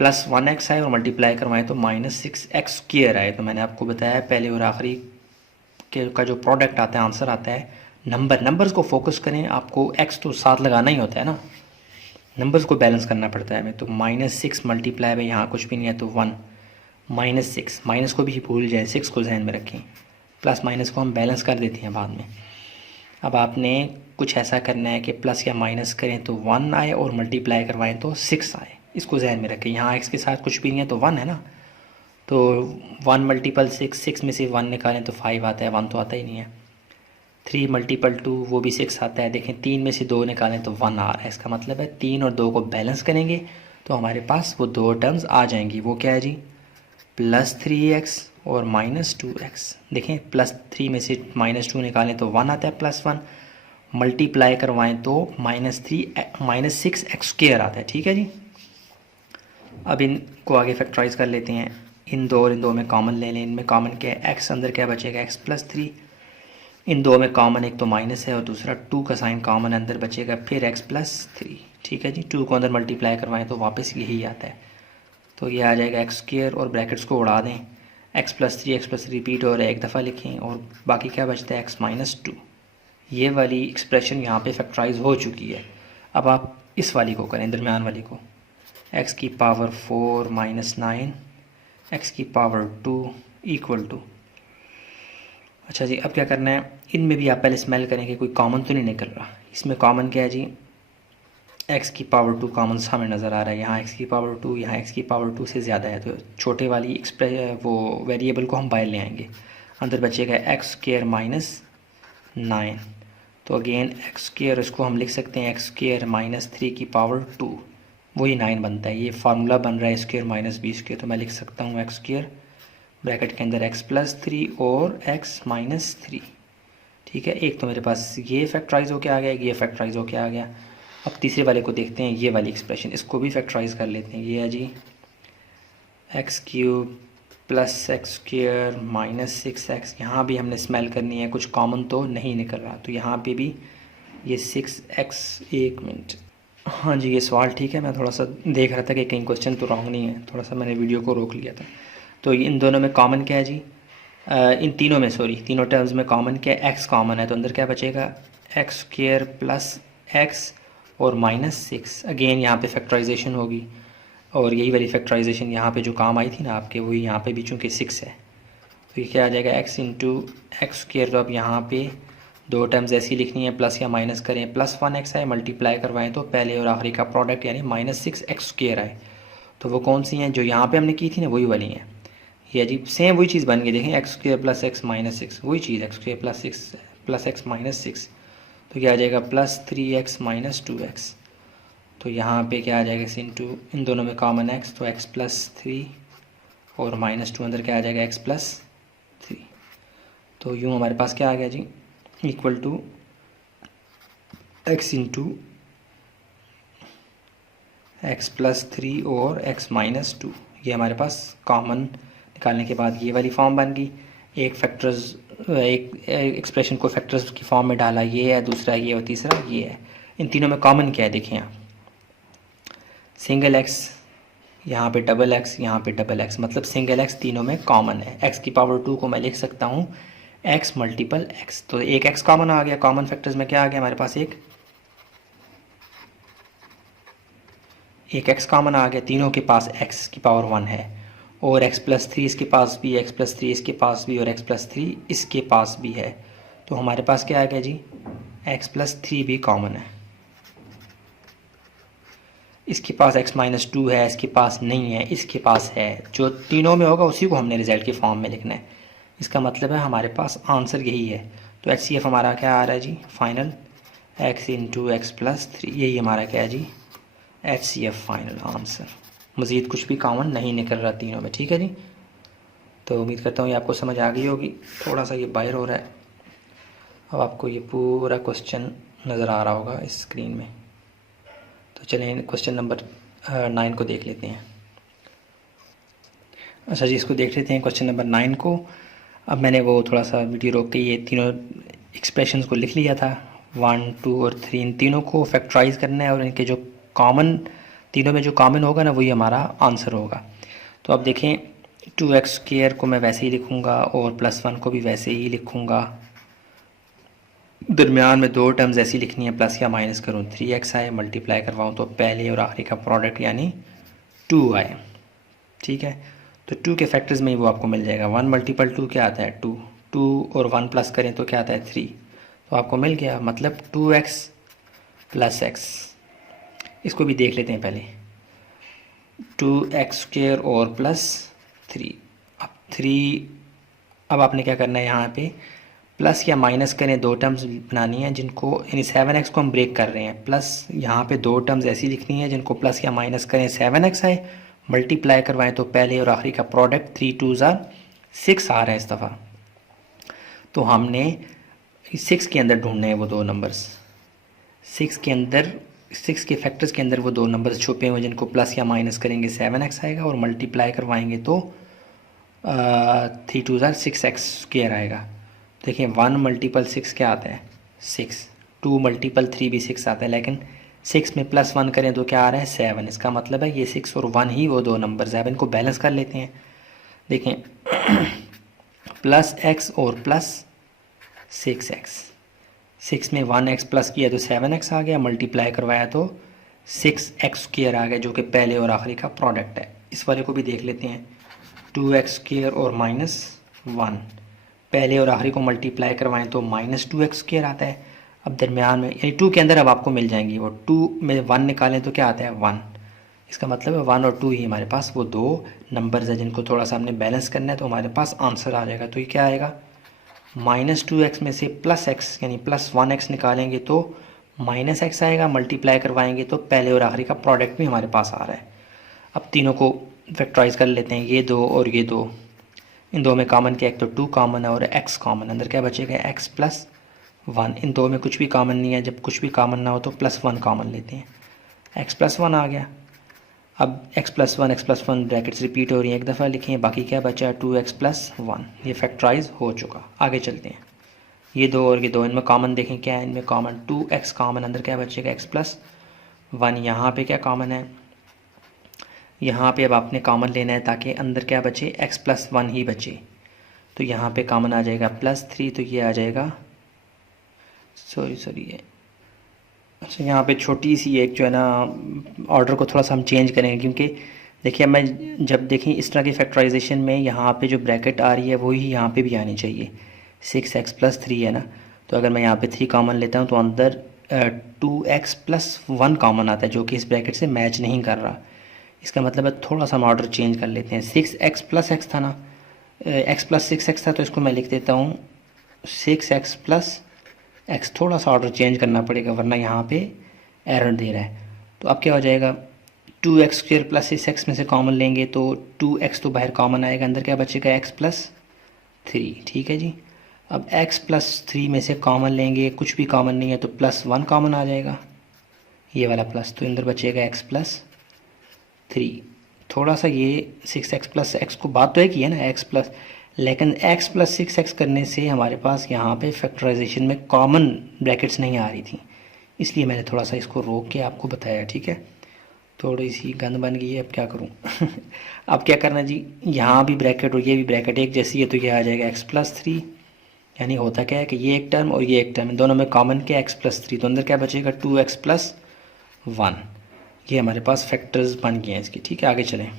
+1x आए और मल्टीप्लाई करवाएं तो -6x स्क्र आए। तो मैंने आपको बताया पहले और आखिरी के का जो प्रोडक्ट आता है आंसर आता है नंबर्स को फोकस करें, आपको x तो साथ लगाना ही होता है ना, नंबर्स को बैलेंस करना पड़ता है हमें। तो -6 मल्टीप्लाई में यहाँ कुछ भी नहीं है तो 1, -6 माइनस को भी भूल जाए, 6 को ध्यान में रखें, प्लस माइनस को हम बैलेंस कर देते हैं बाद में। अब आपने कुछ ऐसा करना है कि प्लस या माइनस करें तो 1 आए और मल्टीप्लाई करवाएं तो 6 आए, इसको ध्यान में रखें। यहाँ x के साथ कुछ भी नहीं है तो 1 है ना, तो 1 मल्टीपल 6, 6 में से 1 निकालें तो 5 आता है, 1 तो आता ही नहीं है। 3 मल्टीपल 2 वो भी 6 आता है, देखें 3 में से 2 निकालें तो 1 आ रहा है, इसका मतलब है 3 और 2 को बैलेंस करेंगे तो हमारे पास वो दो टर्म्स आ जाएंगी। वो क्या है जी, +3x और -2x। देखें +3 में से -2 निकालें तो 1 आता है, +1 मल्टीप्लाई करवाएं तो -6x² आता है। ठीक है जी। अब इनको आगे फैक्टराइज कर लेते हैं। इन दो और इन दो में कॉमन ले लें। इनमें कॉमन क्या है, x अंदर क्या बचेगा, x+3। इन दो में कॉमन एक तो माइनस है और दूसरा 2 का साइन कॉमन अंदर बचेगा, फिर x+3। ठीक है जी। 2 को अंदर मल्टीप्लाई करवाएं तो वापस यही आता है, तो ये आ जाएगा x² और ब्रैकेट्स को उड़ा दें, x+3 रिपीट और एक दफ़ा लिखें और बाकी क्या बचता है, x-2। ये वाली एक्सप्रेशन यहाँ पे फैक्टराइज हो चुकी है। अब आप इस वाली को करें, दरमियान वाली को, x की पावर 4 - 9 x की पावर 2 इक्वल टू। अच्छा जी, अब क्या करना है, इनमें भी आप पहले स्मेल करेंगे कोई कॉमन तो नहीं निकल रहा। इसमें कॉमन क्या है जी, x की पावर 2 कॉमन हमें नज़र आ रहा है। यहाँ x की पावर 2, यहाँ x की पावर 2 से ज़्यादा है, तो छोटे वाली वो वेरिएबल को हम बाहर ले आएंगे। अंदर बचेगा x² - 9। तो अगेन x², इसको हम लिख सकते हैं x² - 3 की पावर 2, वही 9 बनता है। ये फार्मूला बन रहा है a² - b², तो मैं लिख सकता हूँ x² ब्रैकेट के अंदर x+3 और x - 3। ठीक है, एक तो मेरे पास ये फैक्टराइज होके आ गया, ये फैक्टराइज होके आ गया। अब तीसरे वाले को देखते हैं, ये वाली एक्सप्रेशन, इसको भी फैक्टराइज कर लेते हैं। ये है जी x³ + x² - 6x। यहाँ भी हमने स्मेल करनी है, कुछ कॉमन तो नहीं निकल रहा, तो यहाँ पे भी ये 6x। एक मिनट, हाँ जी ये सवाल ठीक है, मैं थोड़ा सा देख रहा था कि कहीं क्वेश्चन तो रॉन्ग नहीं है, थोड़ा सा मैंने वीडियो को रोक लिया था। तो इन दोनों में कॉमन क्या है जी, इन तीनों में, सॉरी तीनों टर्म्स में कॉमन क्या है, x कॉमन है, तो अंदर क्या बचेगा, x² + x और -6। अगेन यहाँ पे फैक्टराइजेशन होगी और यही वाली फैक्टराइजेशन यहाँ पे जो काम आई थी ना आपके, वही यहाँ पे भी चूँकि 6 है, तो ये क्या आ जाएगा, x × x²। तो अब यहाँ पे दो टर्म्स ऐसी लिखनी है, प्लस या माइनस करें, +1x आए, मल्टीप्लाई करवाएं तो पहले और आखिरी का प्रोडक्ट यानी -6x² आए। तो वो कौन सी हैं, जो यहाँ पे हमने की थी ना, वही वाली हैं। ये अजीब सेम वही चीज़ बन गई, देखें x² + x - 6, वही चीज़ x² + 6 + x - 6। तो क्या आ जाएगा, +3x - 2x। तो यहाँ पे क्या आ जाएगा, इंटू इन दोनों में कॉमन x, तो x+3 और -2 अंदर क्या आ जाएगा, x+3। तो यूँ हमारे पास क्या आ गया जी, इक्वल टू x × x+3 और x - 2। ये हमारे पास कॉमन निकालने के बाद ये वाली फॉर्म बन गई। एक फैक्टर्स, एक एक्सप्रेशन को फैक्टर्स की फॉर्म में डाला, ये है, दूसरा ये और तीसरा ये है। इन तीनों में कॉमन क्या है, देखें आप, सिंगल x, यहाँ पे डबल x, यहाँ पे डबल x, मतलब सिंगल x तीनों में कॉमन है। x की पावर 2 को मैं लिख सकता हूँ x × x, तो एक x कॉमन आ गया। कॉमन फैक्टर्स में क्या आ गया हमारे पास, एक x कॉमन आ गया, तीनों के पास x की पावर 1 है, और x+3 इसके पास भी, x+3 इसके पास भी, और x+3 इसके पास भी है। तो हमारे पास क्या आ गया जी, x+3 भी कॉमन है। इसके पास x - 2 है, इसके पास नहीं है, इसके पास है। जो तीनों में होगा उसी को हमने रिजल्ट की फॉर्म में लिखना है। इसका मतलब है हमारे पास आंसर यही है। तो HCF हमारा क्या आ रहा है जी, फाइनल x × x+3, यही हमारा क्या है जी, HCF फाइनल आंसर। मज़ीद कुछ भी कॉमन नहीं निकल रहा तीनों में। ठीक है जी, तो उम्मीद करता हूँ ये आपको समझ आ गई होगी। थोड़ा सा ये बाहर हो रहा है, अब आपको ये पूरा क्वेश्चन नज़र आ रहा होगा इस स्क्रीन में। तो चलें क्वेश्चन नंबर 9 को देख लेते हैं। अच्छा जी, इसको देख लेते हैं क्वेश्चन नंबर 9 को। अब मैंने वो थोड़ा सा वीडियो रोक के ये तीनों एक्सप्रेशंस को लिख लिया था, 1, 2 और 3। इन तीनों को फैक्टराइज करना है और इनके जो कॉमन, तीनों में जो कॉमन होगा ना, वही हमारा आंसर होगा। तो अब देखें, 2x² को मैं वैसे ही लिखूँगा और +1 को भी वैसे ही लिखूँगा। दरमियान में दो टर्म्स ऐसी लिखनी है, प्लस या माइनस करूँ, 3x आए, मल्टीप्लाई करवाऊँ तो पहले और आखिरी का प्रोडक्ट यानी 2 आए। ठीक है, तो 2 के फैक्टर्स में ही वो आपको मिल जाएगा। 1 × 2 क्या आता है, 2। 2 और 1 प्लस करें तो क्या आता है, 3। तो आपको मिल गया, मतलब 2x + x। इसको भी देख लेते हैं पहले, 2x² और +3। अब 3, अब आपने क्या करना है, यहाँ पे प्लस या माइनस करें, दो टर्म्स बनानी है जिनको, यानी 7x को हम ब्रेक कर रहे हैं। प्लस यहाँ पे दो टर्म्स ऐसी लिखनी है जिनको प्लस या माइनस करें 7x आए, मल्टीप्लाई करवाएं तो पहले और आखिरी का प्रोडक्ट 3 2 6 आ रहा है इस दफ़ा। तो हमने 6 के अंदर ढूंढने हैं वो दो नंबर्स, 6 के अंदर, 6 के फैक्टर्स के अंदर वो दो नंबर्स छुपे हुए जिनको प्लस या माइनस करेंगे 7x आएगा, और मल्टीप्लाई करवाएंगे तो 3 2 6x² आएगा। देखिए 1 मल्टीपल 6 क्या आता है 6, 2 मल्टीपल 3 भी 6 आता है, लेकिन 6 में प्लस 1 करें तो क्या आ रहा है 7। इसका मतलब है ये 6 और 1 ही वो दो नंबर्स हैं। अब इनको बैलेंस कर लेते हैं। देखें प्लस x और प्लस 6x, 6 में 1x प्लस किया तो 7x आ गया, मल्टीप्लाई करवाया तो 6x² आ गया जो कि पहले और आखिरी का प्रोडक्ट है। इस वाले को भी देख लेते हैं, 2x² और -1, पहले और आखिरी को मल्टीप्लाई करवाएं तो -2x² आता है। अब दरमियान में यानी 2 के अंदर अब आपको मिल जाएंगी वो, 2 में 1 निकालें तो क्या आता है 1। इसका मतलब है 1 और 2 ही हमारे पास वो दो नंबर्स हैं जिनको थोड़ा सा हमने बैलेंस करना है, तो हमारे पास आंसर आ जाएगा। तो ये क्या आएगा, -2x में से +x यानी +1x निकालेंगे तो -x आएगा, मल्टीप्लाई करवाएंगे तो पहले और आखिरी का प्रोडक्ट भी हमारे पास आ रहा है। अब तीनों को फैक्टराइज कर लेते हैं, ये दो और ये दो, इन दो में कॉमन क्या, एक तो 2 कॉमन है और x कॉमन, अंदर क्या बचेगा x + 1। इन दो में कुछ भी कॉमन नहीं है, जब कुछ भी कॉमन ना हो तो +1 कॉमन लेते हैं, x + 1 आ गया। अब x + 1 ब्रैकेट्स रिपीट हो रही हैं, एक दफ़ा लिखें, बाकी क्या बचा 2x + 1, ये फैक्टराइज हो चुका। आगे चलते हैं, ये दो और ये दो, इनमें कॉमन देखें क्या है, इनमें कॉमन 2x कॉमन, अंदर क्या बचेगा x + 1। यहाँ पे क्या कॉमन है, यहाँ पे अब आपने कॉमन लेना है ताकि अंदर क्या बचे x + 1 ही बचे। तो यहाँ पे कॉमन आ जाएगा +3, तो ये आ जाएगा, सॉरी ये, अच्छा यहाँ पे छोटी सी एक जो है ना ऑर्डर को थोड़ा सा हम चेंज करेंगे, क्योंकि देखिए मैं जब देखें इस तरह की फैक्टराइजेशन में यहाँ पे जो ब्रैकेट आ रही है वही यहाँ पे भी आनी चाहिए। 6x + 3 है ना, तो अगर मैं यहाँ पे 3 कॉमन लेता हूँ तो अंदर 2x + 1 कॉमन आता है जो कि इस ब्रैकेट से मैच नहीं कर रहा। इसका मतलब है थोड़ा सा हम ऑर्डर चेंज कर लेते हैं। 6x + x था ना, x + 6x था, तो इसको मैं लिख देता हूँ 6x + x, थोड़ा सा ऑर्डर चेंज करना पड़ेगा वरना यहाँ पे एरर दे रहा है। तो अब क्या हो जाएगा, 2x² + 6x में से कॉमन लेंगे तो 2x तो बाहर कॉमन आएगा, अंदर क्या बचेगा x + 3। ठीक है जी। अब x + 3 में से कॉमन लेंगे, कुछ भी कॉमन नहीं है तो +1 कॉमन आ जाएगा, ये वाला प्लस, तो अंदर बचेगा x + 3। थोड़ा सा ये 6x + x को बात तो है की है ना x प्लस, लेकिन x + 6x करने से हमारे पास यहाँ पे फैक्टराइजेशन में कॉमन ब्रैकेट्स नहीं आ रही थी, इसलिए मैंने थोड़ा सा इसको रोक के आपको बताया। ठीक है, थोड़ी सी गंद बन गई है, अब क्या करूँ अब क्या करना जी, यहाँ भी ब्रैकेट और ये भी ब्रैकेट एक जैसी है, तो ये आ जाएगा x + 3, यानी होता क्या है कि ये एक टर्म और ये एक टर्म, दोनों में कॉमन क्या x + 3, तो अंदर क्या बचेगा 2x + 1। ये हमारे पास फैक्टर्स बन गए हैं इसके। ठीक है, आगे चलें।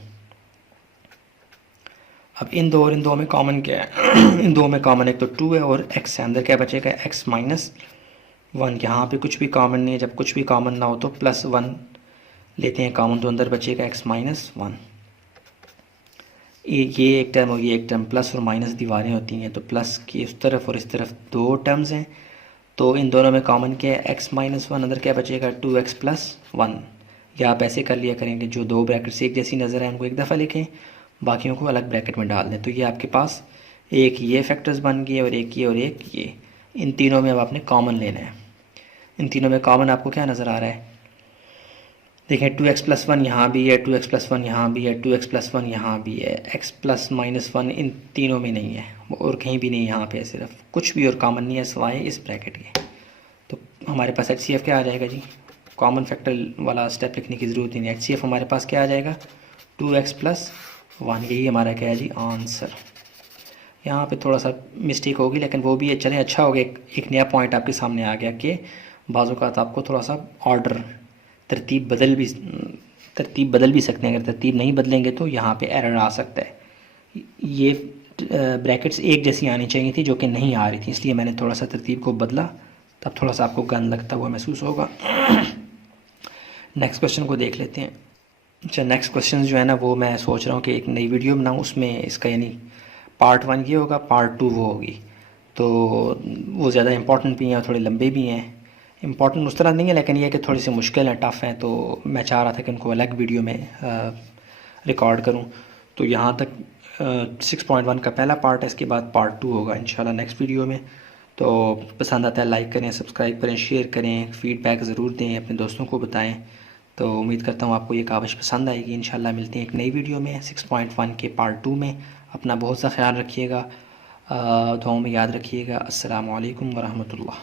अब इन दो और इन दो में कॉमन क्या है इन दो में कॉमन एक तो 2 है और x है, अंदर क्या बचेगा x - 1। यहाँ पे कुछ भी कॉमन नहीं है, जब कुछ भी कॉमन ना हो तो +1 लेते हैं कॉमन, तो अंदर बचेगा x - 1। ये एक टर्म और ये एक टर्म, प्लस और माइनस दीवारें होती हैं, तो प्लस की इस तरफ और इस तरफ दो टर्म्स हैं, तो इन दोनों में कॉमन क्या है x - 1, अंदर क्या बचेगा 2x + 1। या आप ऐसे कर लिया करेंगे, जो दो ब्रैकेट्स एक जैसी नज़र है उनको एक दफ़ा लिखें, बाकियों को अलग ब्रैकेट में डाल दें, तो ये आपके पास एक ये फैक्टर्स बन गए और एक ये और एक ये। इन तीनों में अब आपने कॉमन लेना है। इन तीनों में कॉमन आपको क्या नज़र आ रहा है, देखें 2x + 1 यहाँ भी है, 2x + 1 यहाँ भी है, 2x + 1 यहाँ भी है, x + -1 इन तीनों में नहीं है और कहीं भी नहीं, यहाँ पे सिर्फ कुछ भी और कॉमन नहीं है सिवाय इस ब्रैकेट के। तो हमारे पास HCF क्या आ जाएगा जी, कॉमन फैक्टर वाला स्टेप लिखने की ज़रूरत नहीं है। HCF हमारे पास क्या आ जाएगा 2x + 1, यही हमारा क्या है जी आंसर। यहाँ पे थोड़ा सा मिस्टेक होगी लेकिन वो भी चलें, अच्छा हो गया, एक नया पॉइंट आपके सामने आ गया कि बाज़ औक़ात आपको थोड़ा सा ऑर्डर तरतीब बदल भी सकते हैं। अगर तरतीब नहीं बदलेंगे तो यहाँ पे एरर आ सकता है। ये ब्रैकेट्स एक जैसी आनी चाहिए थी जो कि नहीं आ रही थी, इसलिए मैंने थोड़ा सा तरतीब को बदला, तब थोड़ा सा आपको गंद लगता हुआ महसूस होगा। नेक्स्ट क्वेश्चन को देख लेते हैं। अच्छा, नेक्स्ट क्वेश्चन जो है ना वो मैं सोच रहा हूँ कि एक नई वीडियो बनाऊँ, उसमें इसका यानी पार्ट 1 ये होगा, पार्ट 2 वो होगी। तो वो ज़्यादा इंपॉर्टेंट भी हैं और थोड़े लंबे भी हैं। इंपॉर्टेंट उस तरह नहीं है, लेकिन ये है कि थोड़ी सी मुश्किल हैं, टफ़ हैं, तो मैं चाह रहा था कि उनको अलग वीडियो में रिकॉर्ड करूं। तो यहाँ तक 6.1 का पहला पार्ट है, इसके बाद पार्ट 2 होगा इंशाल्लाह नेक्स्ट वीडियो में। तो पसंद आता है लाइक करें, सब्सक्राइब करें, शेयर करें, फ़ीडबैक ज़रूर दें, अपने दोस्तों को बताएं। तो उम्मीद करता हूँ आपको ये काविश पसंद आएगी। इंशाल्लाह मिलते हैं एक नई वीडियो में 6.1 के पार्ट 2 में। अपना बहुत सा ख्याल रखिएगा, दुआओं में याद रखिएगा। अस्सलामु अलैकुम वरहमतुल्लाह।